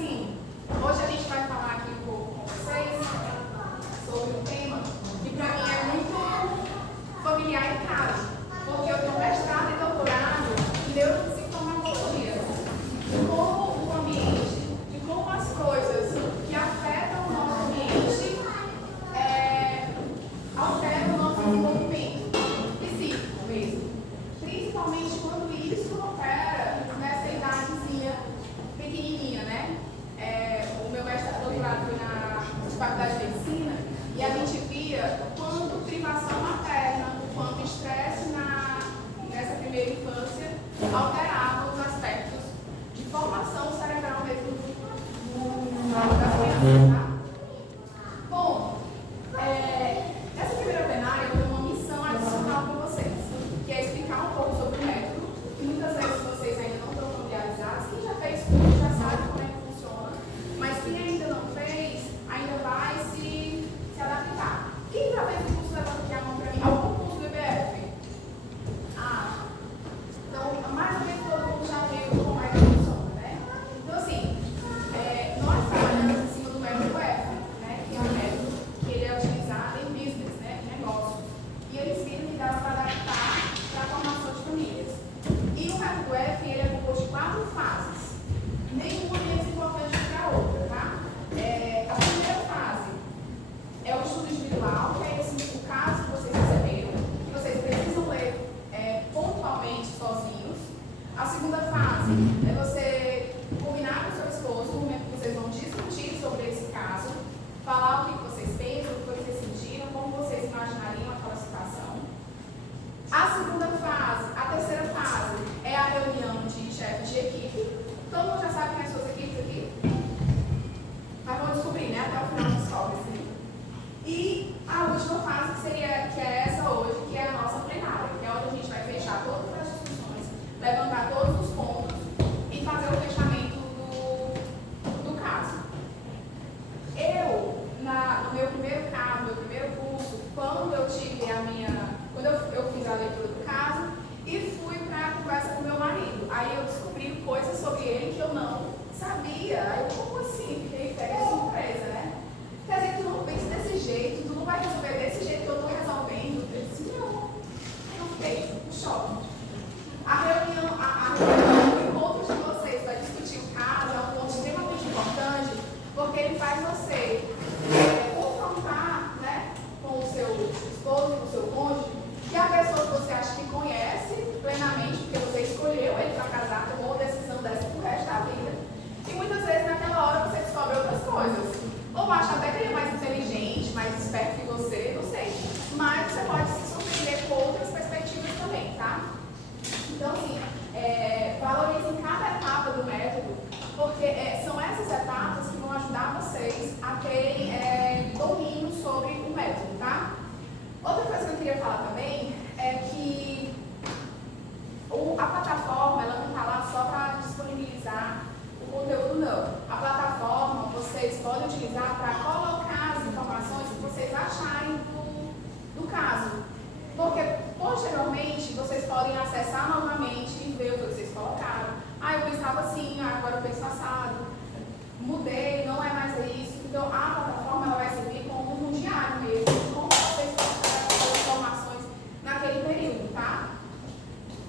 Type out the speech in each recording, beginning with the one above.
assim, hoje a gente vai falar aqui um pouco com vocês sobre um tema que para mim é muito familiar e caro, porque eu tenho mestrado e doutorado em neuropsicofarmacologia, de como o ambiente, de como as coisas que afetam o nosso ambiente alteram o nosso desenvolvimento psíquico mesmo, principalmente quando isso opera nessa idadezinha pequenininha, né? O meu mestrado doutorado foi na Faculdade de Medicina e a gente via o quanto privação materna, o quanto estresse nessa primeira infância alterava os aspectos de formação cerebral mesmo das crianças, tá? Bom, nessa primeira plenária eu tenho uma missão adicional para vocês, que é explicar um pouco sobre o método, que muitas vezes vocês ainda não estão familiarizados. Quem já fez curso já sabe como é que funciona, mas quem ainda não fez, ainda vai se adaptar. Quem já fez o curso, levanta aqui a mão para mim. Algum curso do IBF? Então, mais ou menos todo mundo já viu como é que funciona, né? Então, assim, nós trabalhamos em cima do método F, né? Que é um método que ele é utilizado em business, né? Em negócios. E eles viram que dava para adaptar para a formação de famílias. E o método F, ele é composto de 4 fases. Nenhuma menos importante que a outra, tá? A primeira fase é o estudo individual, que é o caso que vocês receberam, que vocês precisam ler pontualmente sozinhos. A segunda fase é você combinar com o seu esposo, no momento que vocês vão discutir sobre esse caso, falar o que vocês pensam, o que vocês sentiram, como vocês imaginariam aquela situação. A segunda fase, a terceira fase, é a reunião de chefes de equipe. Todo mundo já sabe quem são as suas equipes aqui? Mas vamos descobrir, né? Até o final descobre esse livro. E a última fase, que é essa hoje, que é a nossa plenária, que é onde a gente vai fechar todas as discussões, levantar todos os pontos e fazer o fechamento do caso. No meu primeiro caso, meu primeiro curso, quando eu fiz a leitura do caso e fui para a conversa com meu marido, aí eu descobri coisas sobre ele que eu não sabia. Aí eu, como assim? Fiquei pega de surpresa, né? Quer dizer, tu não pensa desse jeito, tu não vai resolver desse jeito que eu estou resolvendo. Eu disse, não. Eu fiquei no choque. A reunião, o encontro de vocês para discutir o caso é um ponto extremamente importante, porque ele faz você confrontar, né, com o seu esposo, com o seu cônjuge, que é a pessoa que você acha que conhece plenamente, porque você escolheu ele para casar, tomou uma decisão dessa pro resto da vida. E muitas vezes naquela hora você descobre outras coisas. Ou acha até que ele é mais inteligente, mais esperto que você, não sei. Mas você pode se surpreender com outras perspectivas também, tá? Então, assim, valorizem cada etapa do método, porque são essas etapas que vão ajudar vocês a terem domínio sobre o método, tá? Outra coisa que eu queria falar também é que a plataforma, ela não está lá só para disponibilizar o conteúdo, não. A plataforma vocês podem utilizar para colocar as informações que vocês acharem do caso. Porque, posteriormente, vocês podem acessar novamente e ver o que vocês colocaram. Eu pensava assim, agora eu penso assado. Mudei, não é mais isso. Então, a plataforma ela vai servir como um diário mesmo, como vocês colocaram as informações naquele período, tá?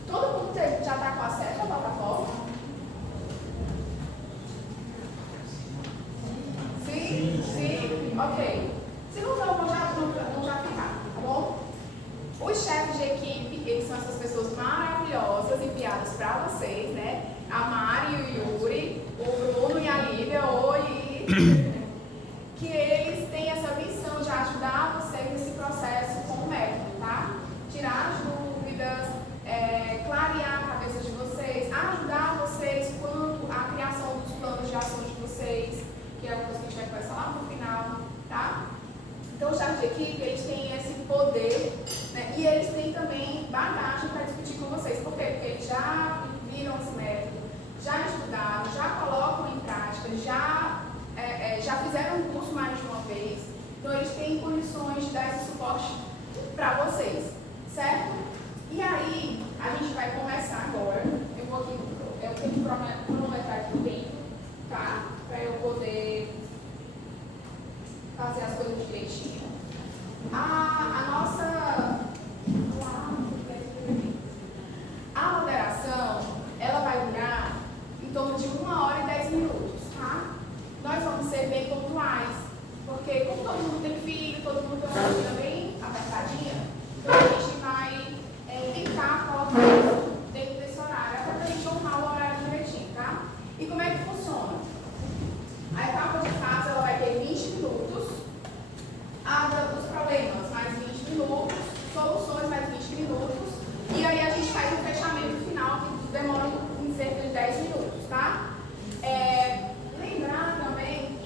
Todo mundo já está com acesso à plataforma? Sim? Ok. Se não, vamos já ficar, tá bom? Os chefes de equipe, eles são essas pessoas maravilhosas enviadas para vocês, né? A Mari e o Yuri, o Bruno e a Lívia, oi! Que eles têm essa missão de ajudar vocês nesse processo com o método, tá? Tirar as dúvidas, clarear a cabeça de vocês, ajudar vocês quanto à criação dos planos de ações de vocês, que é uma coisa que a gente vai conversar lá no final, tá? Então, os chefes de equipe, eles têm esse poder, né? E eles têm também bagagem para discutir com vocês. Por quê? Porque eles já viram esse método, já estudaram, já colocam em prática, já fizeram um curso mais de uma vez. Então, eles têm condições de dar esse suporte para vocês, certo? E aí, a gente vai começar agora. Eu tenho que cronometrar aqui o tempo, tá? Para eu fazer as coisas direitinho. A nossa... A moderação, ela vai durar em torno de 1h10, tá? Nós vamos ser bem pontuais, porque como todo mundo tem filho, todo mundo tem uma rotina bem apertadinha, então a gente vai tentar colocar isso dentro desse horário, até para a gente honrar o horário direitinho, tá? E como é que funciona? A etapa de casa, ela vai ter 20 minutos, a dos problemas mais 20 minutos, soluções mais 20 minutos, e aí a gente faz um fechamento final que demora em cerca de 10 minutos, tá? Lembrar também...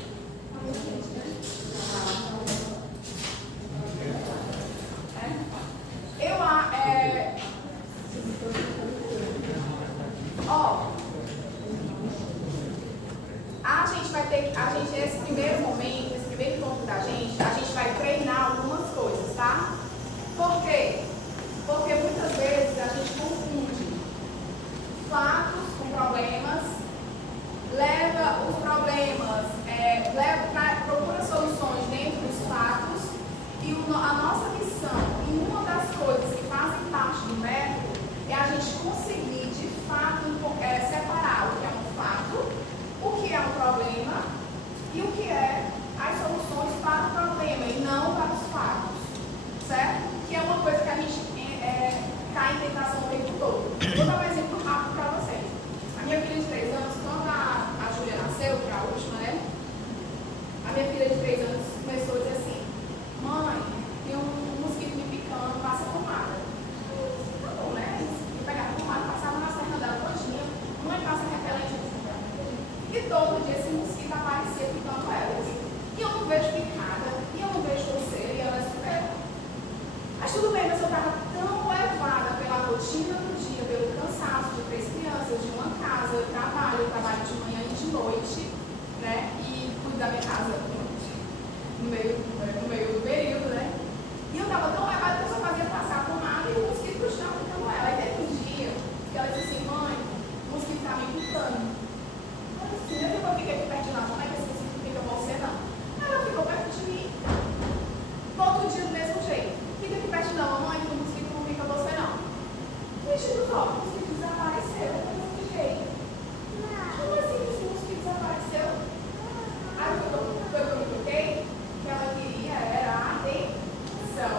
nesse primeiro momento, nesse primeiro encontro da gente, a gente vai treinar algumas coisas, tá? Por quê? Porque muitas vezes a gente confunde fatos com problemas, leva os problemas, procura soluções dentro dos fatos, e a nossa missão, e uma das coisas que fazem parte do método, é a gente conseguir de fato separar o que é um fato, o que é um problema e o que é as soluções para o problema e não para os fatos, certo? Que é uma coisa que a gente cai em tentação o tempo todo. Vou dar um exemplo rápido para vocês. A minha filha de 3 anos, quando a Júlia nasceu, que é a última, né? A minha filha de 3 anos começou a dizer assim: mãe, tem um mosquito me picando, passa pomada. Tá bom, né? Eu pegava a pomada, passava na perna dela todinha, mãe passa repelente. E todo dia esse mosquito aparecia picando elas. E eu não vejo picada, e eu não vejo coceira, e elas ficam. Mas tudo bem, mas eu estava tão levada pela rotina do dia, pelo cansaço de 3 crianças, de uma casa, eu trabalho de manhã e de noite, né? E cuido da minha casa no meio do período, né? E eu estava tão levada que eu só fazia passar a pomada e o mosquito continuava picando ela. Aí teve um dia que ela disse assim: mãe, o mosquito está me picando. Se eu fiquei aqui perto de lá, como é que esse mosquito pica você, não? Ela ficou perto de mim. No outro dia, do mesmo jeito. Fica aqui perto de lá, mamãe, que o mosquito não pica você, não. Vixe dos olhos, o mosquito desapareceu. Eu não fiquei. Como assim esse mosquito desapareceu? Aí foi que eu me toquei, que ela queria era a atenção.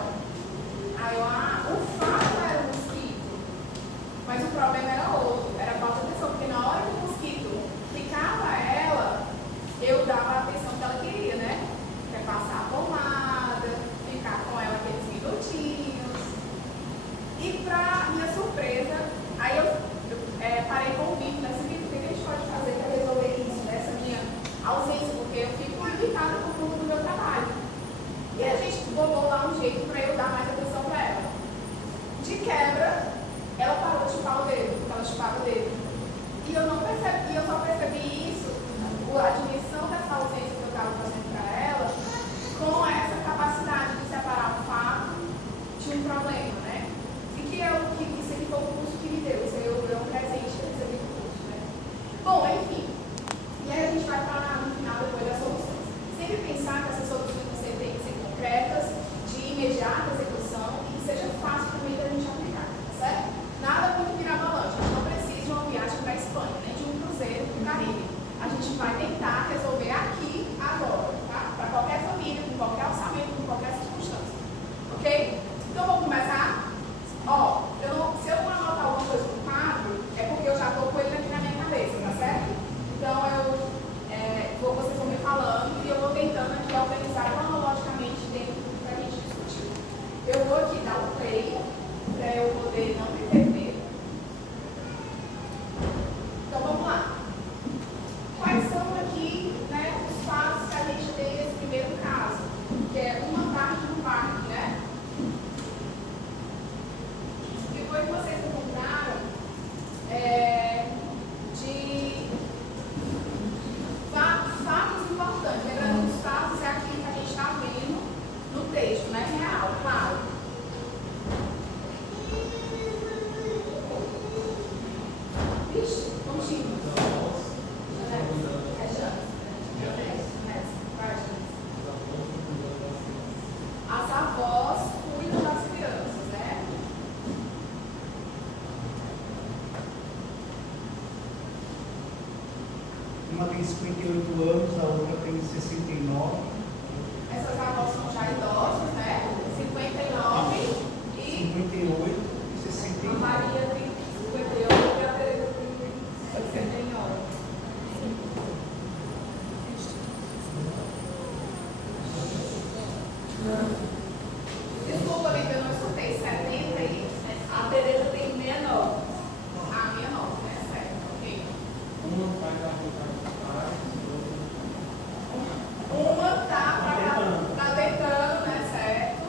Uma tem 58 anos, a outra tem 69. Essas avós são já idosas, né? 59 e 58 e 69. a Maria tem 58 e a Tereza tem 69. Desculpa, Lívia, eu não escutei. 70 e a Tereza tem 69. A minha 9, né? Certo, ok. Uma tá tentando, né? Certo.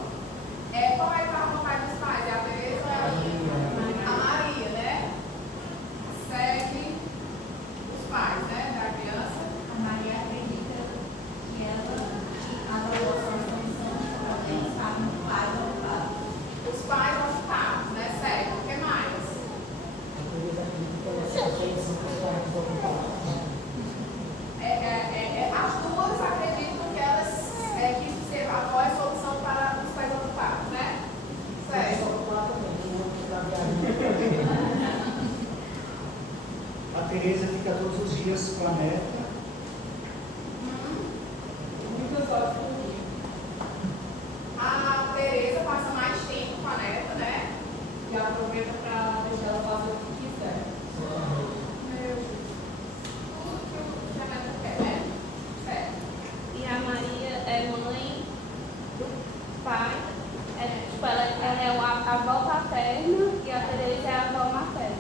Qual é a vontade dos pais? É a Tereza ou é a Maria, né? Segue os pais, né? Da criança. A Maria acredita que as avós são sabem que o pai é o pai. Os pais vão ficar, né? Segue. O que mais? As duas acreditam que que ser avó é solução para os pais ocupados, né? Certo. A Tereza fica todos os dias com a neta. Muitas horas por dia. A Tereza passa mais tempo com a neta, né? E aproveita para deixar ela fazer o que quiser. Meu Deus. Tudo que a neta quer, né? Certo. E a Maria é mãe do pai, ela é a avó paterna e a Tereza é a avó materna.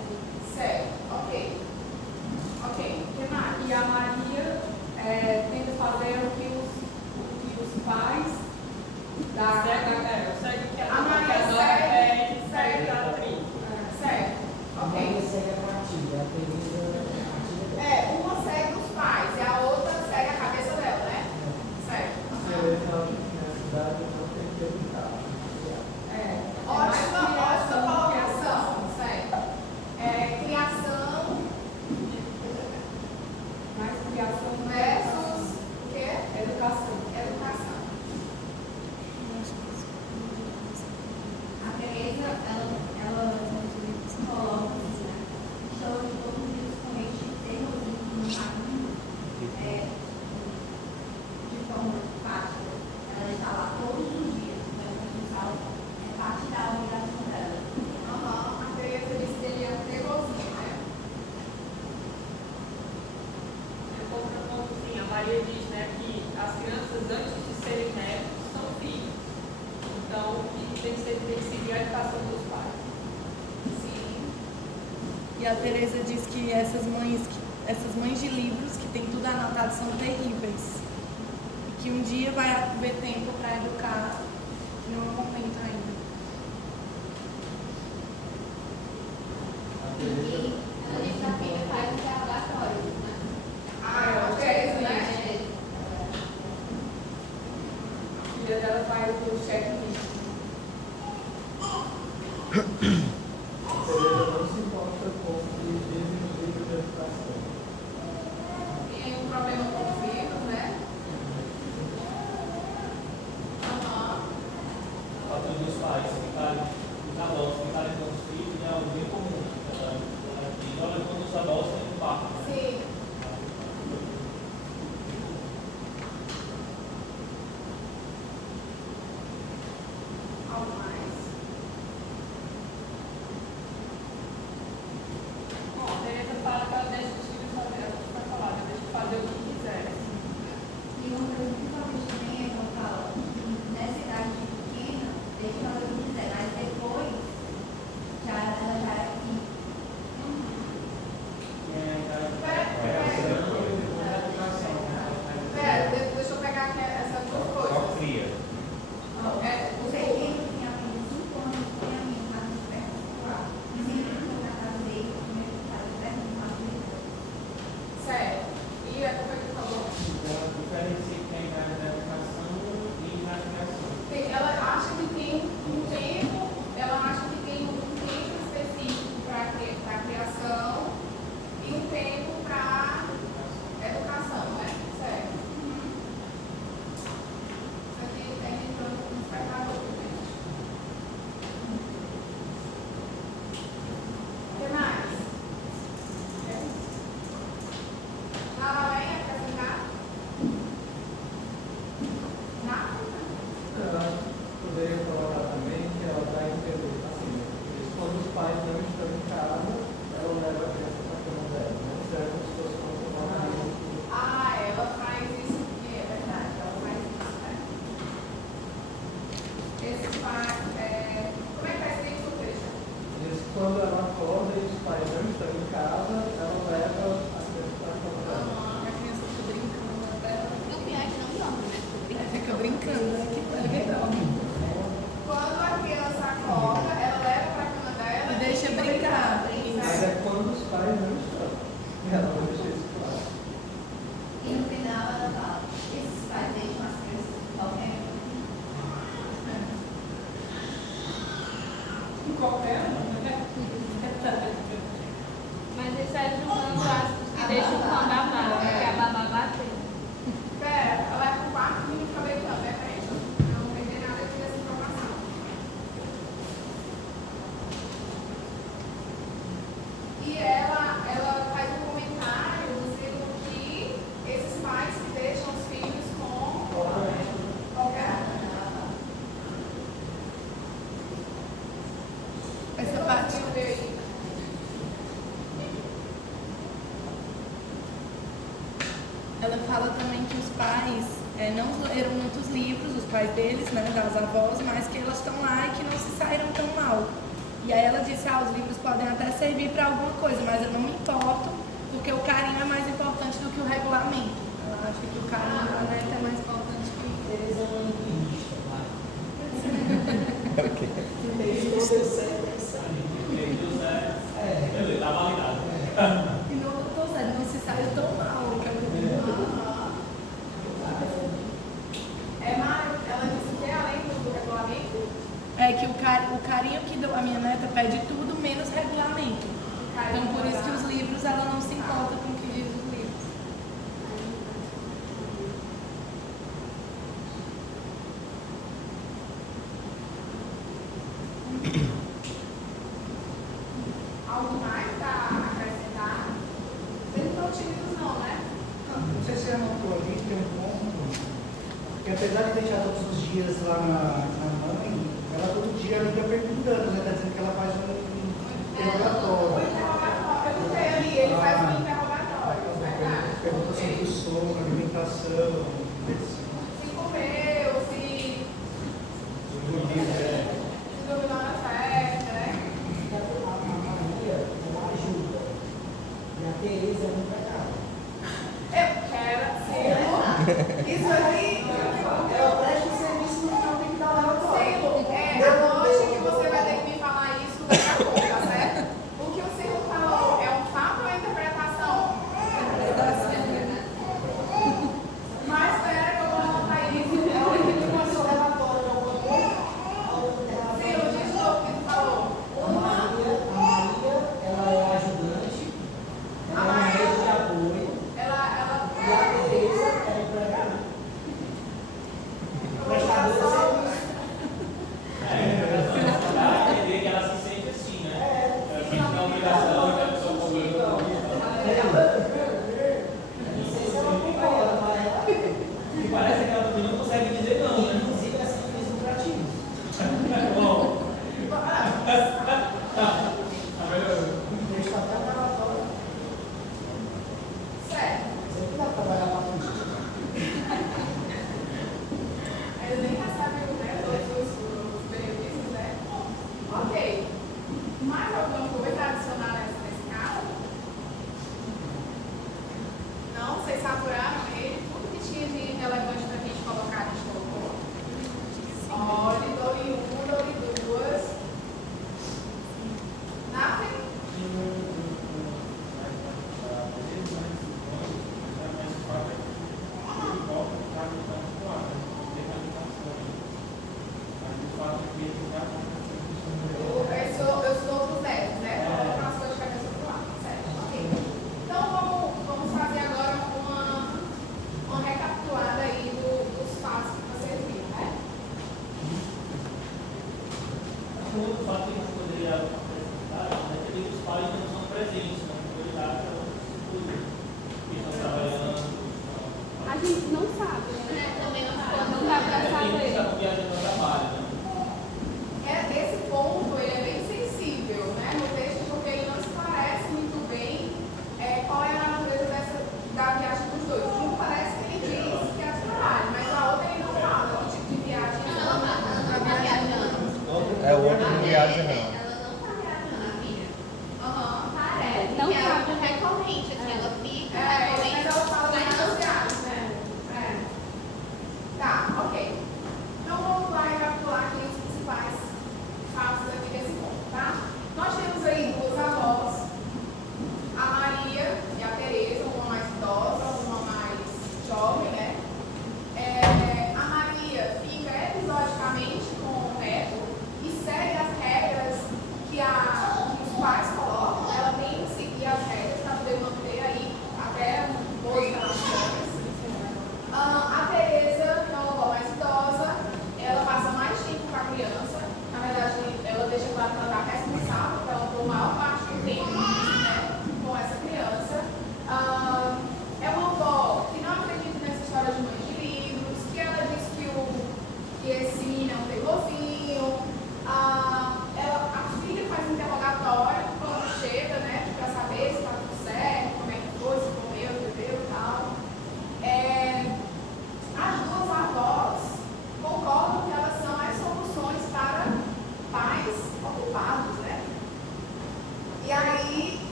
Certo, ok. Ok, o que mais? E a Maria tenta fazer o que os pais da segue o que A Maria segue segue a atriz. certo, ok. segue a partida, a Tereza Uma segue os pais e a outra segue a cabeça dela, né? Certo. Ótima colocação, certo. Criação mais criação versus o quê? educação. Educação. A Tereza, ela coloca assim, né? Estou de todos os dias com este terrorzinho no caminho, de forma prática. Ela está lá todos os dias, é parte da obrigação dela. A Tereza disse que ele é um terrorzinho, né? Contraponto, sim, a Maria diz, né, que as crianças, antes de serem netos, são filhos. Então, tem que seguir a educação dos pais. Sim. E a Tereza diz que essas mães de livros que tem tudo anotado são terríveis. E que um dia vai haver tempo para educar, não é o momento ainda. E ela diz que a filha faz interrogatório, né? É uma Tereza, né? A filha dela faz o checklist. A Tereza não se importa com o desenvolvimento da educação. Tem um problema com os livros, né? A fato dos pais ficarem, os avós ficarem com os filhos é algo bem comum. ela deixa isso claro. E no final ela fala, esses pais deixam as crianças de qualquer Em qualquer um, né? Mas isso é julgando as que deixam o cão babar, porque a babá bateu. Pera, ela é com 4 mil fabricantes, né, gente? Eu não entendi nada aqui dessa informação. E ela faz um comentário dizendo que esses pais que deixam os filhos com qualquer um. Essa parte. Ela fala também que os pais não leram muitos livros, os pais deles, né, das avós, mas que elas estão lá e que não se saíram tão mal. E aí ela disse, os livros podem até servir para alguma coisa, mas eu não me importo, porque o carinho é mais importante do que o regulamento. Ela acha que o carinho da neta é mais importante que... Teresa é uma linguista, vai. Ok. Tá validado. E não tô certo, não se saiu tão mal. Mário, ela disse que além do regulamento, É que o carinho que a minha neta pede tudo menos regulamento. Então por isso que os livros, ela não se importa com o que diz os livros. algo mais a acrescentar? Eles não estão tímidos não, né? Não sei se você anotou ali, tem um ponto, que apesar de deixar todos os dias lá na mãe, ela todo dia liga perguntando, né? Tá dizendo que ela faz um O interrogatório. interrogatório, eu vi ali, ele faz um interrogatório, verdade. Pergunta sobre o sono, alimentação, medicina. Se comeu, se dormiu lá na festa, né? A Maria, ela ajuda. E a Teresa é muito pecado. Eu quero, sim. Isso aí, Ela presta o serviço no final tem que dar lá o Silo, anote que você vai ter que me falar isso daqui a pouco, tá certo? O que o Silo falou é um fato ou é interpretação? Mas espera que eu vou anotar isso. Silo, diz de novo o que tu falou. A Maria, ela é ajudante, ela é rede de apoio, Ela e a Teresa é empregada. Prestadora de serviço. Entender que ela se sente assim, né? Ela sente uma obrigação e a pessoa cobrando. Não sei se ela concorda, mas ela O que parece é que ela também não consegue dizer não, né? inclusive essa fez um pratinho. Bom, Deixa até a gravatória. certo. Você que vai trabalhar lá fora. Ainda nem sabe, né, todos os benefícios, né? Ok. Mais alguma coisa a adicionar nesse caso? Não? Vocês saturaram ele? Tudo que tinha de relevante para a gente colocar, a gente colocou? Olhe, dou-lhe uma, dou-lhe duas. Nada? Esses outros netos, né? Colocar as coisas de cabeça pro lado, certo? Ok. Então vamos fazer agora uma recapitulada aí dos passos que vocês viram, né? um outro fato que a gente poderia apresentar é que os pais não são presentes, né? Prioridade é que estão trabalhando. A gente não sabe, né? Também não Não dá pra Tem que saber. estar viajando no trabalho, né? Esse ponto ele é bem sensível, né, no texto, porque ele não esclarece muito bem qual é a natureza da viagem dos dois. Um parece que ele diz que é trabalho, mas a outra ele não fala o tipo de viagem. Ela não tá viajando. É o outro não viaja, não. Ela não tá viajando, a filha. Aham. Parece Não que é tá. algo recorrente, assim, ela fica Mas recorrente. ela fala Mas das viagens, né? Tá, ok. Então vamos lá e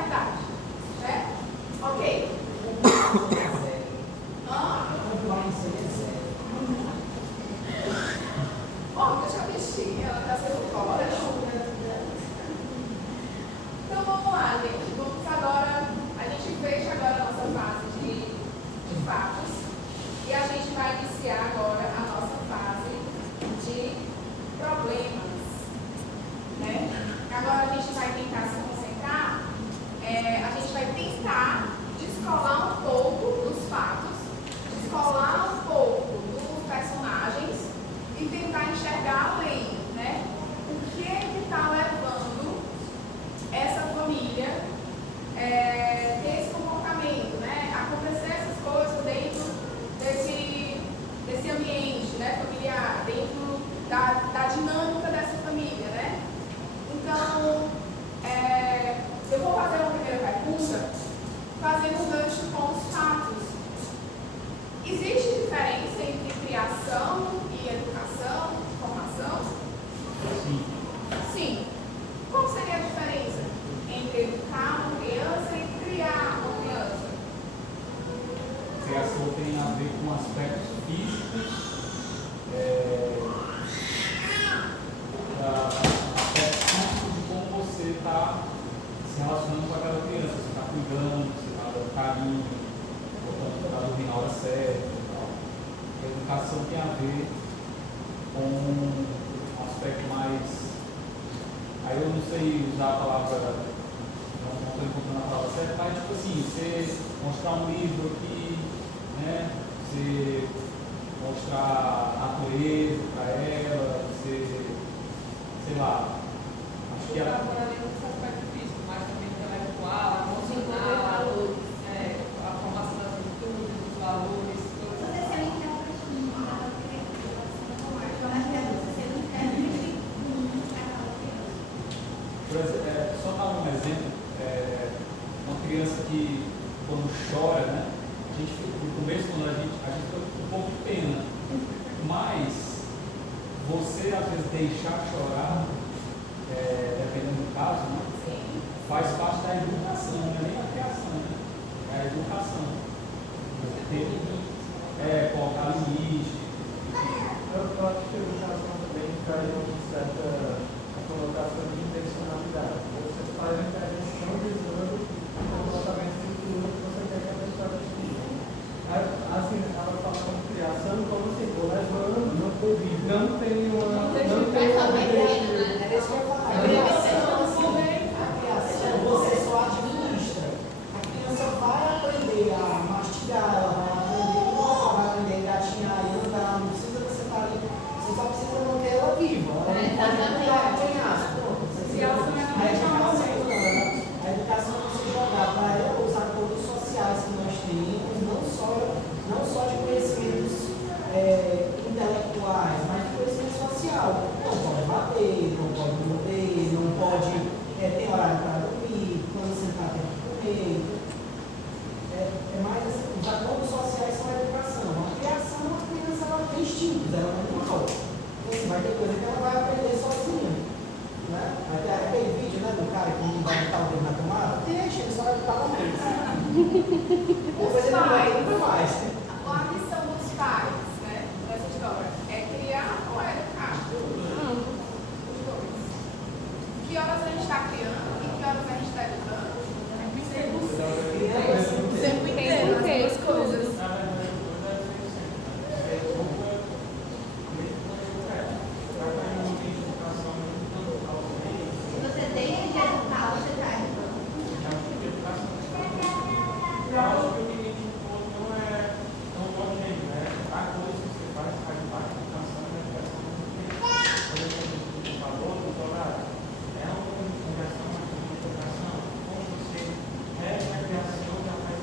verdade. Né? Ok. Ó, deixa eu mexer, ela está sendo fora. Então vamos lá, gente. Vamos agora, a gente fecha agora a nossa fase de fatos e a gente vai iniciar agora a nossa fase de problemas. Né? Agora a gente vai tentar se concentrar, a gente vai tentar descolar um pouco dos fatos, descolar um pouco dos personagens e tentar enxergar além, né? O que é que está levando essa família ter esse comportamento, né? Acontecer essas coisas dentro desse ambiente, né, familiar, dentro da dinâmica dessa família, né? Então, eu vou fazer uma primeira pergunta, fazendo um gancho com os fatos. Existe diferença entre criação e educação, formação? Sim. Sim. Qual seria a diferença entre educar uma criança e criar uma criança? Criação tem a ver com aspectos físicos, aspectos físicos de como você está se relacionando com aquela criança, você está cuidando, você está dando carinho, botando para dormir na hora certa e tal. A educação tem a ver com um aspecto mais. Aí eu não sei usar a palavra, não estou encontrando a palavra certa, mas tipo assim, você mostrar um livro aqui, né? Você mostrar a natureza para ela, você, sei lá, acho que ela. Esse aspecto físico, mas também intelectual, emocional, a formação das virtudes, dos valores, Por exemplo, só dar um exemplo, uma criança que quando chora, né? A gente, no começo, quando a gente fica com um pouco de pena, mas você às vezes deixar chorar, dependendo do caso, né? Faz parte da educação, não é nem a criação, né? É a educação. Você tem que colocar limite. Eu acho que a educação também traz uma certa colocação de intencionalidade. Você faz a intervenção visando o comportamento futuro que você quer que a pessoa atinja. Assim, ela fala como criação, como assim, vou levando, não tem uma. Não tem uma. Era isso que eu ia falar. A criação, você só administra. A criança vai aprender a mastigar, ela vai aprender a engatinhar e andar. Não precisa você estar ali. Você só precisa manter ela viva. Ela não pode mudar, a educação é você jogar para ela os acordos sociais que nós temos, não só de conhecimentos intelectuais, mas de conhecimento social. Não pode bater, não pode morder, não pode ter horário para dormir, quando sentar tem que comer. É mais assim, os acordos sociais são a educação. A criação, a criança ela tem instintos, ela não é normal. Então, assim, vai ter coisa que ela vai aprender sozinha. Né? Até aquele vídeo, né, do cara que não vai botar o dedo na tomada, deixa, ele só vai botar uma vez. Depois ele não vai nunca mais. A missão dos pais, né, nessa história, é criar ou é educar? Os dois. Que horas a gente está criando e que horas a gente está educando? Tempo inteiro, as duas coisas. Na verdade, Você deixa de educar, você está educando. eu acho que o que a gente não é tão homogêneo, né? Há coisas que você faz parte da educação e da educação. Por exemplo, você falou, doutorado, é uma conversação, uma educação, como você rege a criação da faz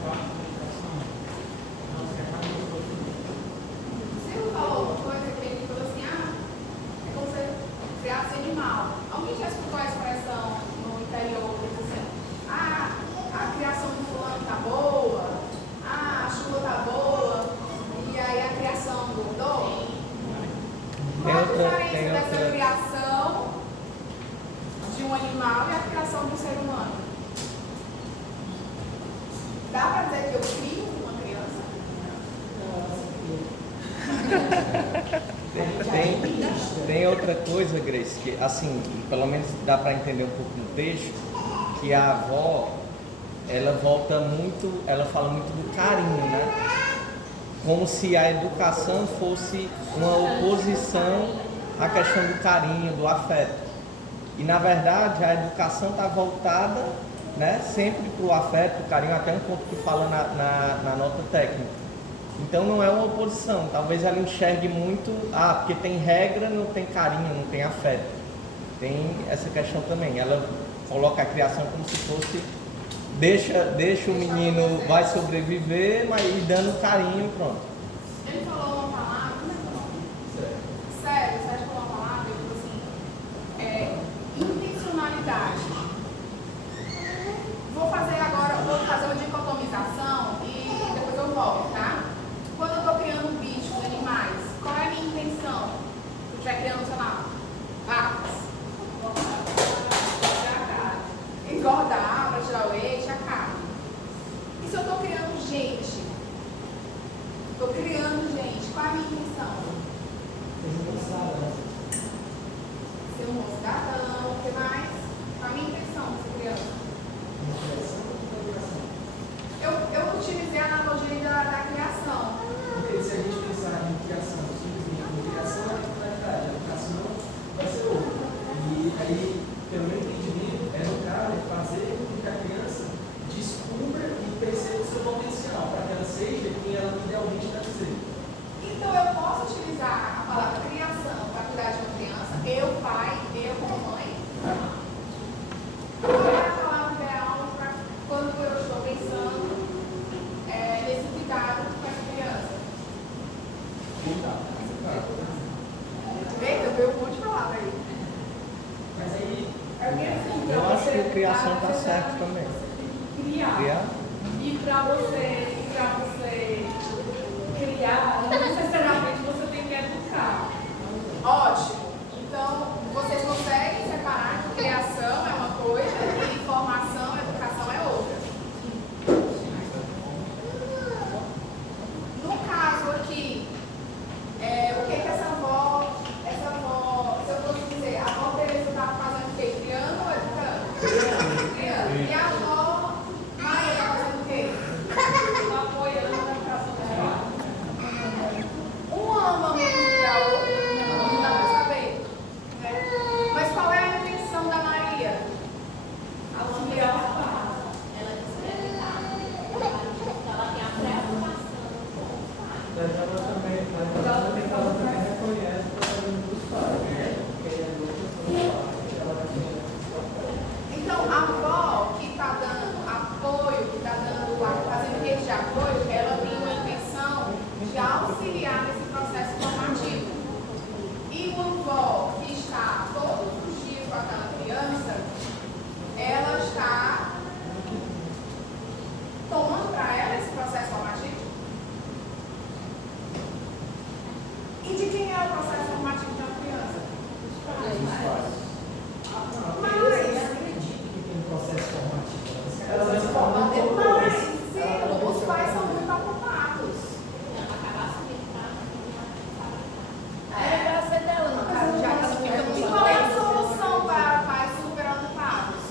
Dá para dizer que eu crio uma criança? Tem outra coisa, Grace, que assim, pelo menos dá para entender um pouco no texto, que a avó, ela fala muito do carinho, né? Como se a educação fosse uma oposição à questão do carinho, do afeto. E na verdade a educação está voltada, né, sempre para o afeto, para o carinho, até um pouco que fala na nota técnica. Então não é uma oposição, talvez ela enxergue muito, porque tem regra, não tem carinho, não tem afeto. Tem essa questão também, ela coloca a criação como se fosse, deixa o menino, vai sobreviver, mas ir dando carinho, pronto. Ele falou uma palavra, Sérgio falou uma palavra, ele falou assim, intencionalidade. Vou fazer uma dicotomização e depois eu volto, tá? Quando eu estou criando bichos, animais, qual é a minha intenção? Se eu estiver criando, sei lá, vacas. Engordar para tirar o leite, a carne. E se eu estou criando gente? Estou criando gente. Qual é a minha intenção? Ser um bom cidadão. O que mais? Qual é a minha intenção de ser criança? Eu utilizei a analogia da criação. Porque se a gente pensar em criação, simplesmente em criação é a finalidade, a educação vai ser outra. E aí, pelo meu entendimento, é no caso de fazer com que a criança descubra e perceba o seu potencial, para que ela seja quem ela idealmente está dizendo. Então eu posso utilizar a palavra criação para cuidar de uma criança, eu, pai, eu como mãe. Qual é a palavra ideal para quando eu estou pensando nesse cuidado com essa criança? Eita, veio um monte de palavra aí. Mas aí, Eu acho que a criação está certa também. Criar. E para você criar, não necessariamente você tem que educar. Ótimo. Então, vocês conseguem separar que criação é uma coisa e formação, educação é outra. No caso aqui, o que essa avó, se eu fosse dizer, a avó Teresa estava fazendo o quê? Criando ou educando? Criando. E a avó Maria estava fazendo o quê? Apoiando a educação dela. Uma ama menos que a outra, não dá para saber. Né? Mas qual é a intenção da Maria? Auxiliar o pai. Ela tem a preocupação com o pai. Mas ela também reconhece o trabalho dos pais, né? Porque é a educação dos pais. Ela reconhece os pais. Então, a avó que está dando apoio, que está fazendo rede de apoio, ela tem uma intenção de auxiliar nesse processo formativo. E uma avó que está todos os dias com aquela criança, ela está tomando para ela esse processo formativo. E de quem é o processo formativo da criança? Mas que tem um processo formativo. os pais são muito ocupados. É pra ser dela, no caso, já que ela fica E muito qual é a tempo. solução para pais super ocupados?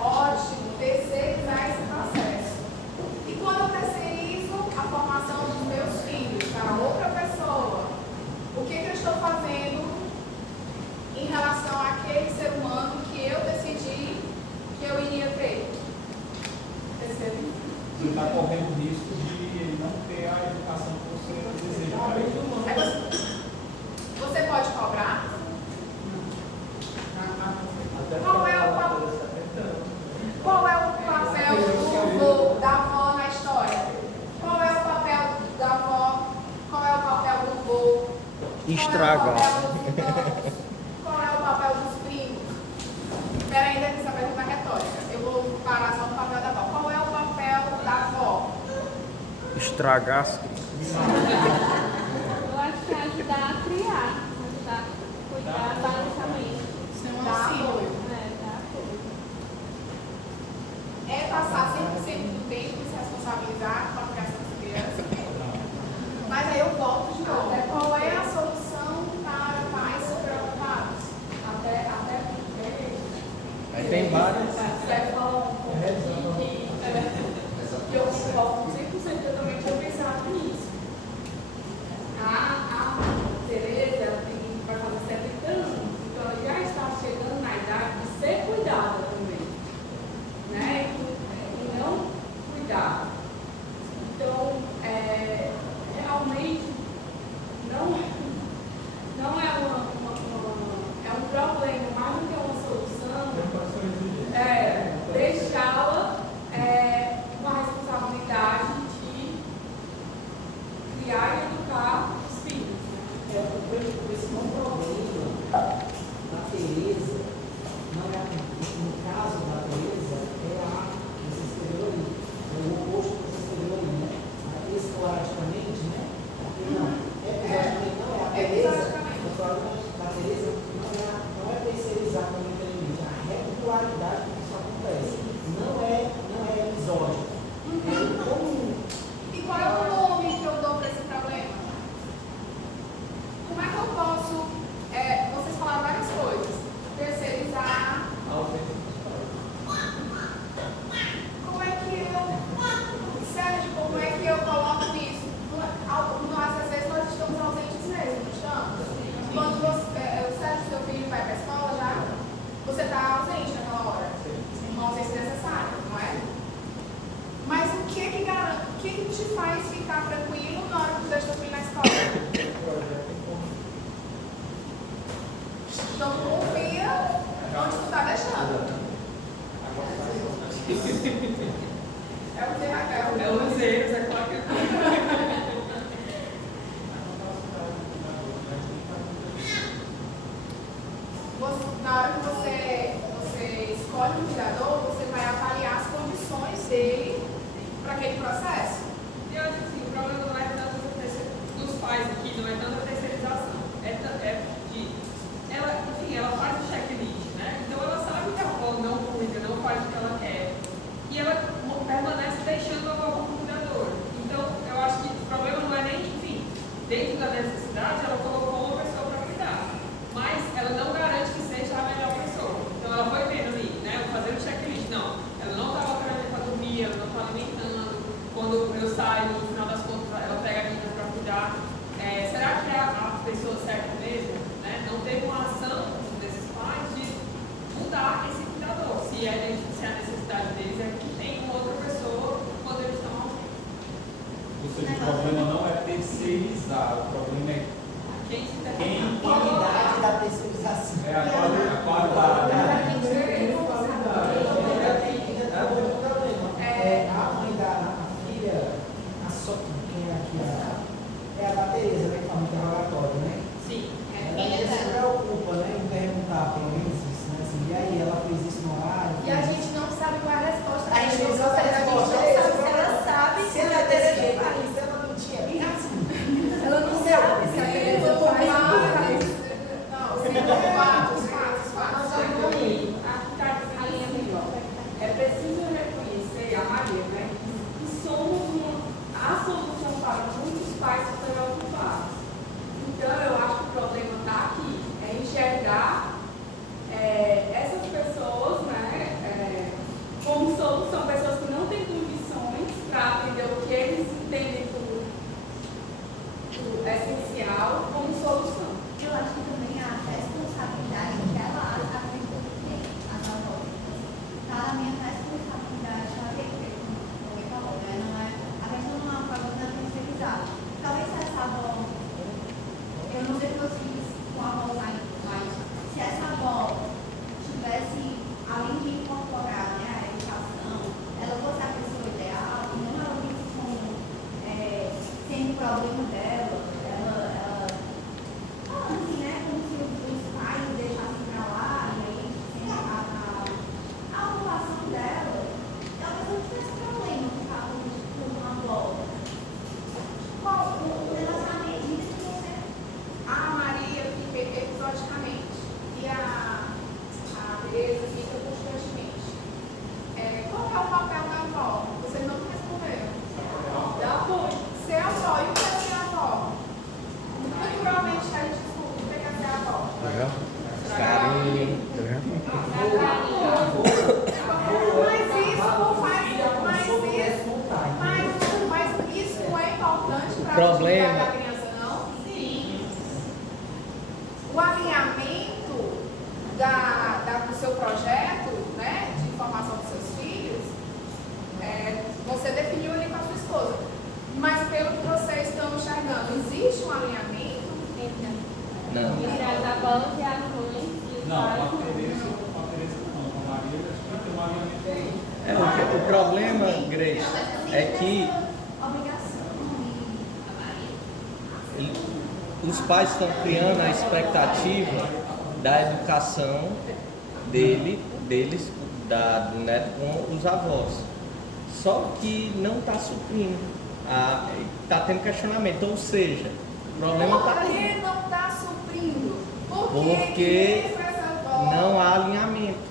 Ótimo, terceirizar esse processo. E quando eu terceirizo a formação dos meus filhos para outra pessoa, o que eu estou fazendo em relação àquele ser humano que eu decidi que eu iria ter? Terceiro. Você está correndo o risco de ele não ter a educação que você deseja para ele. Aí você pode cobrar? Até Qual é o papel do vô, da avó na história? Qual é o papel da avó? Qual é o papel do vô? Estragar. Qual é o papel dos primos? Espera ainda que essa pergunta é retórica. Eu vou parar só no papel da avó. Qual é o papel da avó? Estragar as crianças. Eu acho que é ajudar a criar, ajudar a cuidar basicamente. Isso é um Dá auxílio. apoio. Dá apoio. Aí tem várias. Você falar um pouco aqui que eu concordo 100%, eu também tinha pensado nisso. A Tereza, ela vai fazer 70 anos, então ela já está chegando na idade de ser cuidada também, né? E não cuidar. Então, realmente, não é é um problema, mais do que uma solução, deixá-la uma responsabilidade de criar e educar os filhos. O principal problema da Tereza, não é, no caso da Tereza, você escreveu ali, é o oposto que você escreveu ali, né? Esporadicamente, né? Não, episodicamente não é a Tereza. O problema da Tereza não é terceirizar momentaneamente, a regularidade que isso acontece. Não é episódico. É comum. E qual é o nome que eu dou para esse problema? Como é que eu posso, vocês falaram várias coisas, terceirizar, como é que Sérgio, como é que eu coloco isso? Às vezes nós estamos ausentes mesmo, não estamos? Quando Sérgio, seu filho vai para a escola já, você está ausente naquela hora, uma ausência necessária, não é? Mas o que garante, o que te faz ficar tranquilo na hora que tu deixa teu filho na escola? Então tu confia onde tu está deixando. É os erros, é claro que Na hora que você escolhe um cuidador, você vai avaliar as condições dele para aquele processo. E eu acho assim, o problema não é tanto dos pais aqui, não é tanto a terceirização. Ela faz o checklist, né? Então ela sabe que a avó não cuida, não faz o que ela quer. E ela permanece deixando a avó como cuidador. Então eu acho que o problema não é nem, enfim, dentro da necessidade, ela colocou uma pessoa para cuidar. Mas ela não garante que seja a melhor pessoa. Então ela foi vendo ali, né? Fazer o checklist. Não, ela não está colocando para dormir, ela não está alimentando. Quando eu saio, no final das contas, ela pega a menina para cuidar. Será que é a pessoa certa mesmo? Né? Não teve uma ação desses pais de mudar esse cuidador. Se a necessidade deles é que tem uma outra pessoa quando eles estão ausentes. Ou seja, o problema não é terceirizar, o problema é Quem se A qualidade da terceirização. a qualidade. A mãe da filha, quem é aqui? É a da Tereza, né, que fala no interrogatório, né? Sim. Ela se preocupa, né, em perguntar, pelo menos isso, né? Assim, e aí, ela fez isso no horário? E a gente não sabe qual é a resposta. A gente não sabe a resposta. A gente não sabe se ela sabe Se ela desse jeito aqui, se ela não tinha ela não sabe se a Tereza faz. Não, se não fatos. É preciso reconhecer, a Maria, né, que somos a solução para muitos pais preocupados. Então, eu acho que o problema está aqui, é enxergar essas pessoas, né, como são pessoas que não têm condições para atender o que eles entendem por essencial como solução. Eu acho que também a responsabilidade que ela acredita que tem, as avós. Tá, a minha responsabilidade, ela tem que ver com o que falou, né? Não é, a questão não é uma coisa da terceirizar. Talvez se essa avó, eu não sei meus filhos com a avó lá, mas se essa avó tivesse, além de incorporar, né, a educação, ela fosse a pessoa ideal, e não ela visse como sendo problema dela, assim, né, como se os pais deixassem pra lá, e aí a ocupação dela, talvez não tivesse problema ficar com uma avó. Pela medida que você. A Maria fica episodicamente e a Tereza fica constantemente. Qual que é o papel da avó? Vocês não me responderam. Da apoio. Ser avó e o que é ser avó? projeto, né, de formação dos seus filhos, você definiu ali com a sua esposa. Mas pelo que vocês estão enxergando, existe um alinhamento? Não. Entre as avós e as mães e os Não, pais. com a Tereza não, com a Maria, acho que vai ter um alinhamento. O problema, Grace, é que os pais estão criando a expectativa da educação deles, do neto com os avós. Só que não está suprindo. Está tendo questionamento. Ou seja, o problema está Por aí. que não está suprindo? Porque não há alinhamento.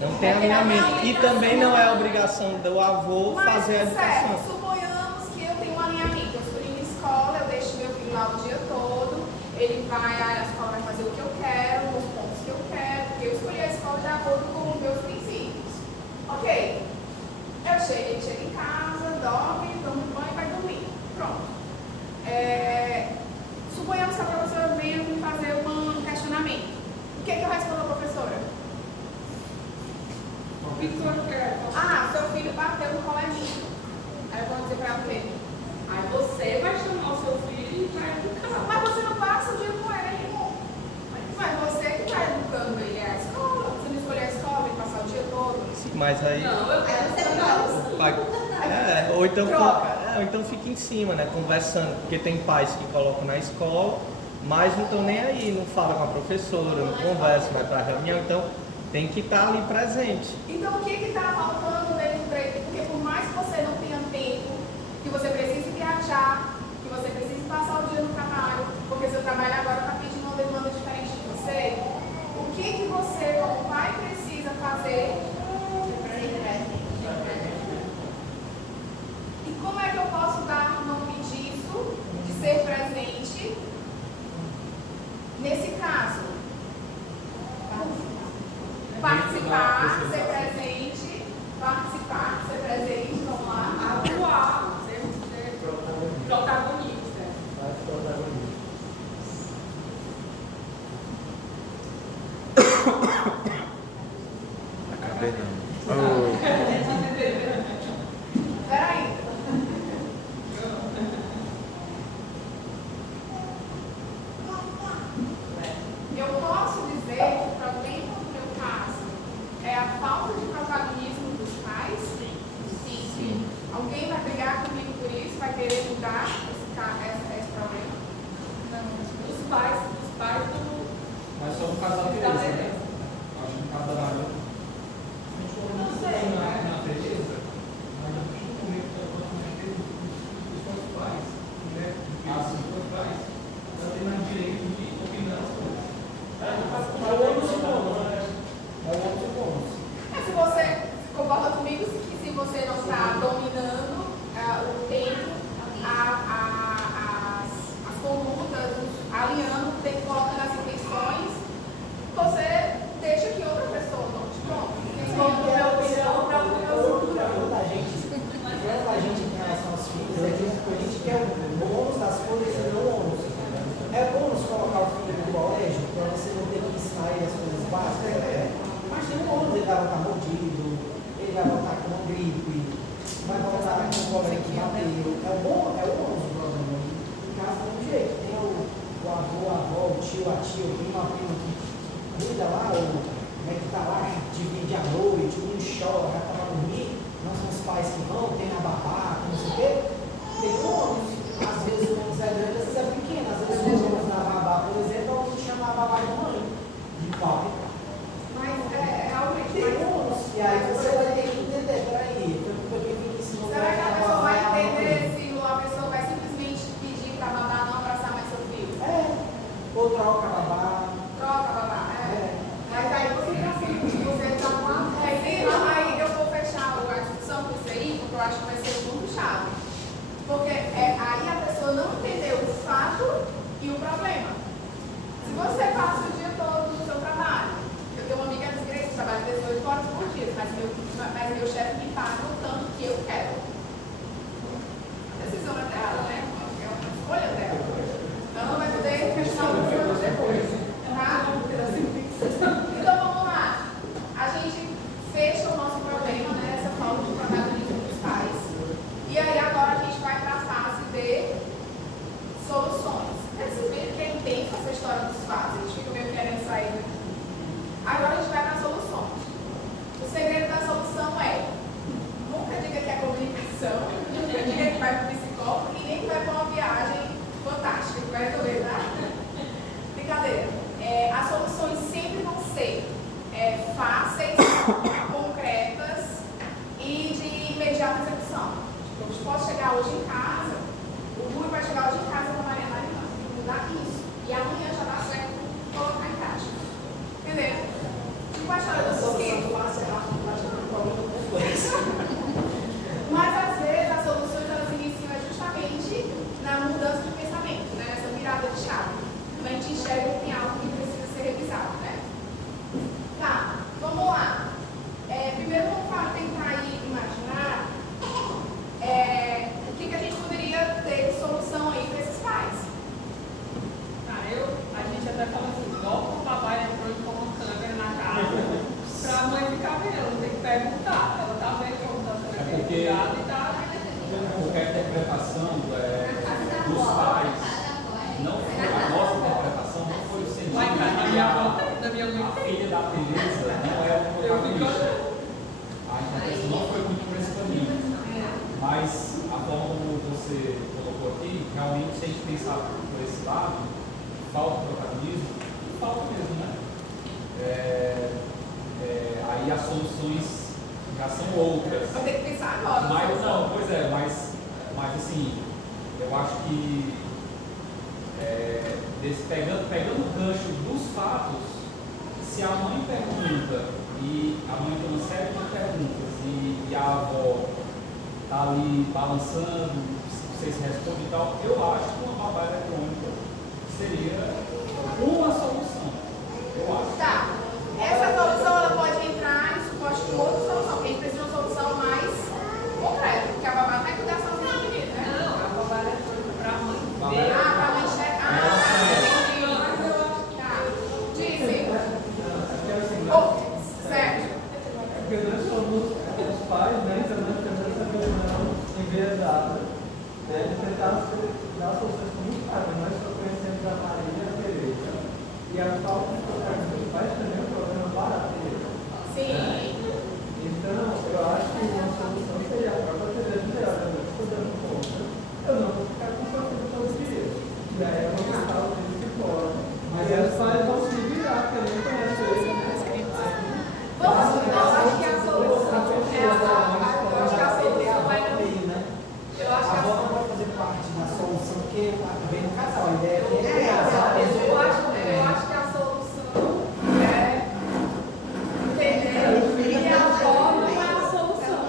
Não tem alinhamento. E também não é obrigação do avô fazer a educação. Certo, suponhamos que eu tenho um alinhamento. Eu escolhi uma escola, eu deixo meu filho lá o dia todo, ele vai, a escola vai fazer o que eu quero, os pontos que eu quero, porque eu escolhi a escola de acordo com os meus princípios. Ok. Ele chega em casa, dorme, toma banho e vai dormir. Pronto. Suponhamos que a professora venha me fazer um questionamento. O que eu respondo à professora? Seu filho bateu no coleguinha. Aí eu vou dizer pra ela o quê? Aí você vai chamar o seu filho e vai educar. Mas você não passa o dia com ele. Mas você que está educando ele é a escola. Você não escolheu a escola e passar o dia todo. Sim, mas aí. Não, eu quero o pai, ou então fica em cima, né? Conversando. Porque tem pais que colocam na escola, mas não estão nem aí, não falam com a professora, não conversam, vai para a reunião, então tem que estar ali presente. Então o que está faltando dentro do treino? Porque por mais que você não tenha tempo, que você precise viajar, que você precise passar o dia no trabalho, porque seu trabalho agora está pedindo uma demanda diferente de você, o que você, como pai, precisa fazer? E como é que eu posso dar o nome disso, de ser presente, nesse caso? Participar, ser presente, vamos lá. atuar, ser protagonista. Acabei não. Peraí. Eu posso dizer que o problema no meu caso é a falta de protagonismo dos pais? Sim. Alguém vai brigar comigo por isso? Vai querer mudar esse problema? Os pais do. Mas só no caso da Tereza, né? Acho que no caso da Maria. Não sei, né? Na Tereza, mas a partir do momento que ela teve os seus pais, né? Os pais, ela tem mais direito de opinar as coisas. É o ônus e bônus, né? É o ônus e bônus. Se você concorda comigo que se você não está dominando o tempo, as condutas, alinhando, colocando as intenções, você deixa que outra pessoa não te tome. A gente em relação aos filhos, a gente quer o bônus das coisas e não o ônus. É bônus colocar o filho no colégio para você não ter que ensinar ele as coisas básicas. Mas tem um ônus, ele vai voltar mordido, ele vai voltar com uma gripe, vai voltar com um colega que bateu. É o ônus do problema. Em casa tem um jeito. Tem o avô, a avó, o tio, a tia, o primo, a prima que cuida lá, como é que tá lá, divide a noite, um chora, vai para dormir. Não são os pais que vão, tem a babá, não sei o quê. Tem um ônus. Às vezes o ônus é grande, às vezes é pequeno. Às vezes o ônus da babá, por exemplo, é o que chama a babá de mãe, de pai. Mas realmente Tem ônus. E aí você vai ter que entender, peraí, porque eu tenho que ensinar. será que a pessoa vai entender se a pessoa vai simplesmente pedir para a babá não abraçar mais seu filho? Ou troca a babá. Troca, babá. Mas aí você tá uma. Aí eu vou fechar a discussão com isso aí, porque eu acho que vai ser muito chave. Porque aí a pessoa não entendeu o fato e o problema. Se você passa o dia todo no seu trabalho, eu tenho uma amiga das igrejas que trabalha 18 horas por dia, mas meu chefe me paga o tanto que eu quero. A decisão é dela, né? É uma escolha dela. Ela não vai poder questionar o depois. Tá? Então vamos lá. A gente fecha o nosso problema, né, essa falta de protagonismo dos pais. E aí agora a gente vai para a fase de soluções. Vocês viram que é intenso essa história dos fases, a gente fica meio querendo sair. Né? Agora a gente vai para as soluções. O segredo da solução é: nunca diga que é comunicação, nunca diga que vai para o psicólogo e nem que vai para uma viagem fantástica que vai resolver, tá? Brincadeira. As soluções sempre vão ser fáceis, concretas e de imediata execução. Tipo, a gente pode chegar hoje em casa, o Rui vai chegar hoje em casa com a Mariana e mudar isso. E amanhã já dá certo colocar em prática. Entendeu? Tipo a história do mosquito. Mas às vezes as soluções elas iniciam justamente na mudança de pensamento, né? Nessa virada de chave. Quando a gente enxerga que tem algo que precisa ser revisado, né? Tá, vamos lá. Primeiro vamos tentar imaginar o que a gente poderia ter de solução aí para esses pais. A gente até fala assim, bota o papai eletrônico com uma câmera na casa para a mãe ficar vendo, tem que perguntar. Ela tá vendo como está sendo cuidado e tá. Porque a interpretação dos pais não foi, a nossa interpretação não foi o sentido Vai cair na minha avó, na minha mãe. a filha da Teresa não é o protagonista. A interpretação não foi muito por esse caminho. Mas a forma como você colocou aqui, realmente se a gente pensar por esse lado, falta protagonismo, falta mesmo, né? Aí as soluções já são outras. Vou ter que pensar agora. Mas não, pois é, mas assim, eu acho que pegando o gancho dos fatos, se a mãe pergunta e a mãe tem uma série de perguntas e a avó está ali balançando, vocês respondem e tal, eu acho que uma babá eletrônica seria uma solução. Eu acho. Tá. Essa solução ela pode entrar em suporte com outra solução, porque a gente precisa de uma solução mais concreta, porque a babá vai cuidar sozinha do menino, né? Não, a babá eletrônica para a mãe Babá ver. Ah, pra mãe chegar. Entendi. Tá. Disse. Certo. Porque nós somos os pais, né? Então nós temos essa visão enviesada, né? De tentar dar soluções comunitárias. Nós só conhecemos a Maria e a Teresa. E a falta de protagonismo dos pais também é um problema para a Teresa. Sim. Então, eu acho que uma solução seria a própria Teresa dizer: olha, eu estou dando conta, eu não vou ficar com sua filha todo dia. E aí ela vai estar o tempo que pode. Mas os pais vão se virar, porque nem conhecem ele. Eu acho que a solução vai no. Eu acho A que avó não pode fazer parte da solução, porque vem no casal. A ideia aqui é eu acho que a solução é entender que a avó não é a solução.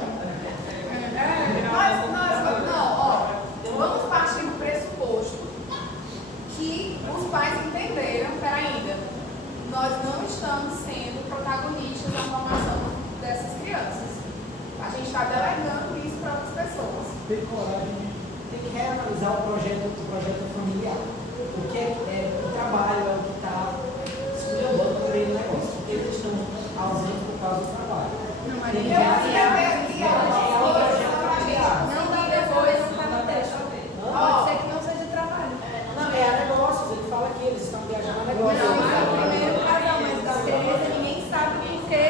Vamos partir do pressuposto que os pais entenderam, ainda, nós não estamos sendo protagonistas da formação dessas crianças. A gente está delegando isso para outras pessoas. Tem coragem, tem que reanalisar o projeto familiar. Porque o trabalho é o que está esculhambando por aí no negócio. Porque eles estão ausentes por causa do trabalho. Não, Tem que não dá depois, não está no texto. Pode ser que não seja trabalho. Não, é a negócios. Ele fala que eles estão viajando a negócios. Não, mas o primeiro casal, mas da Teresa ninguém sabe por que.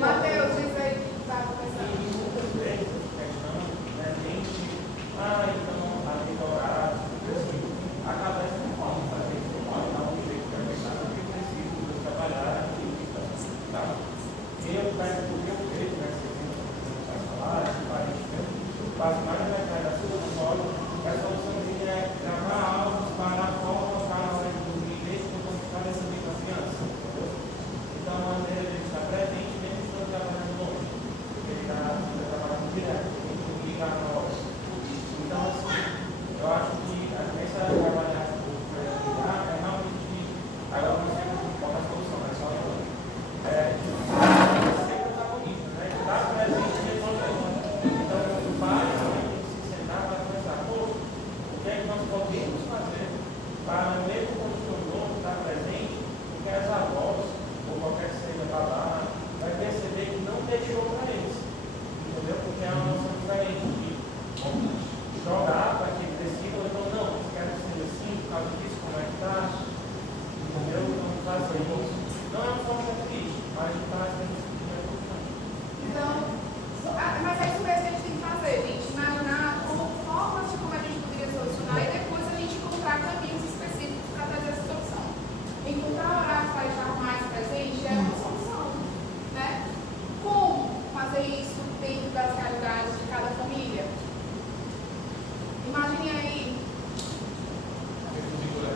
Mateus, diz aí que estava pensando. Acaba para mesmo quando o seu novo está presente, porque as avós, ou qualquer que seja babá, vai perceber que não deixou para eles. Entendeu? Porque é uma noção diferente de jogar para que eles decidam, então não, eu quero que seja assim, por causa disso, como é que está? Entendeu? Então faça isso. Não é uma forma triste, mas faz isso. Então, mas é isso mesmo que a gente tem que fazer, gente. Imaginar formas de como a gente poderia solucionar e depois a gente encontrar caminhos específicos para trazer essa solução. Encontrar horários para estar mais presente é uma solução, né? Como fazer isso dentro das realidades de cada família? Imagine aí.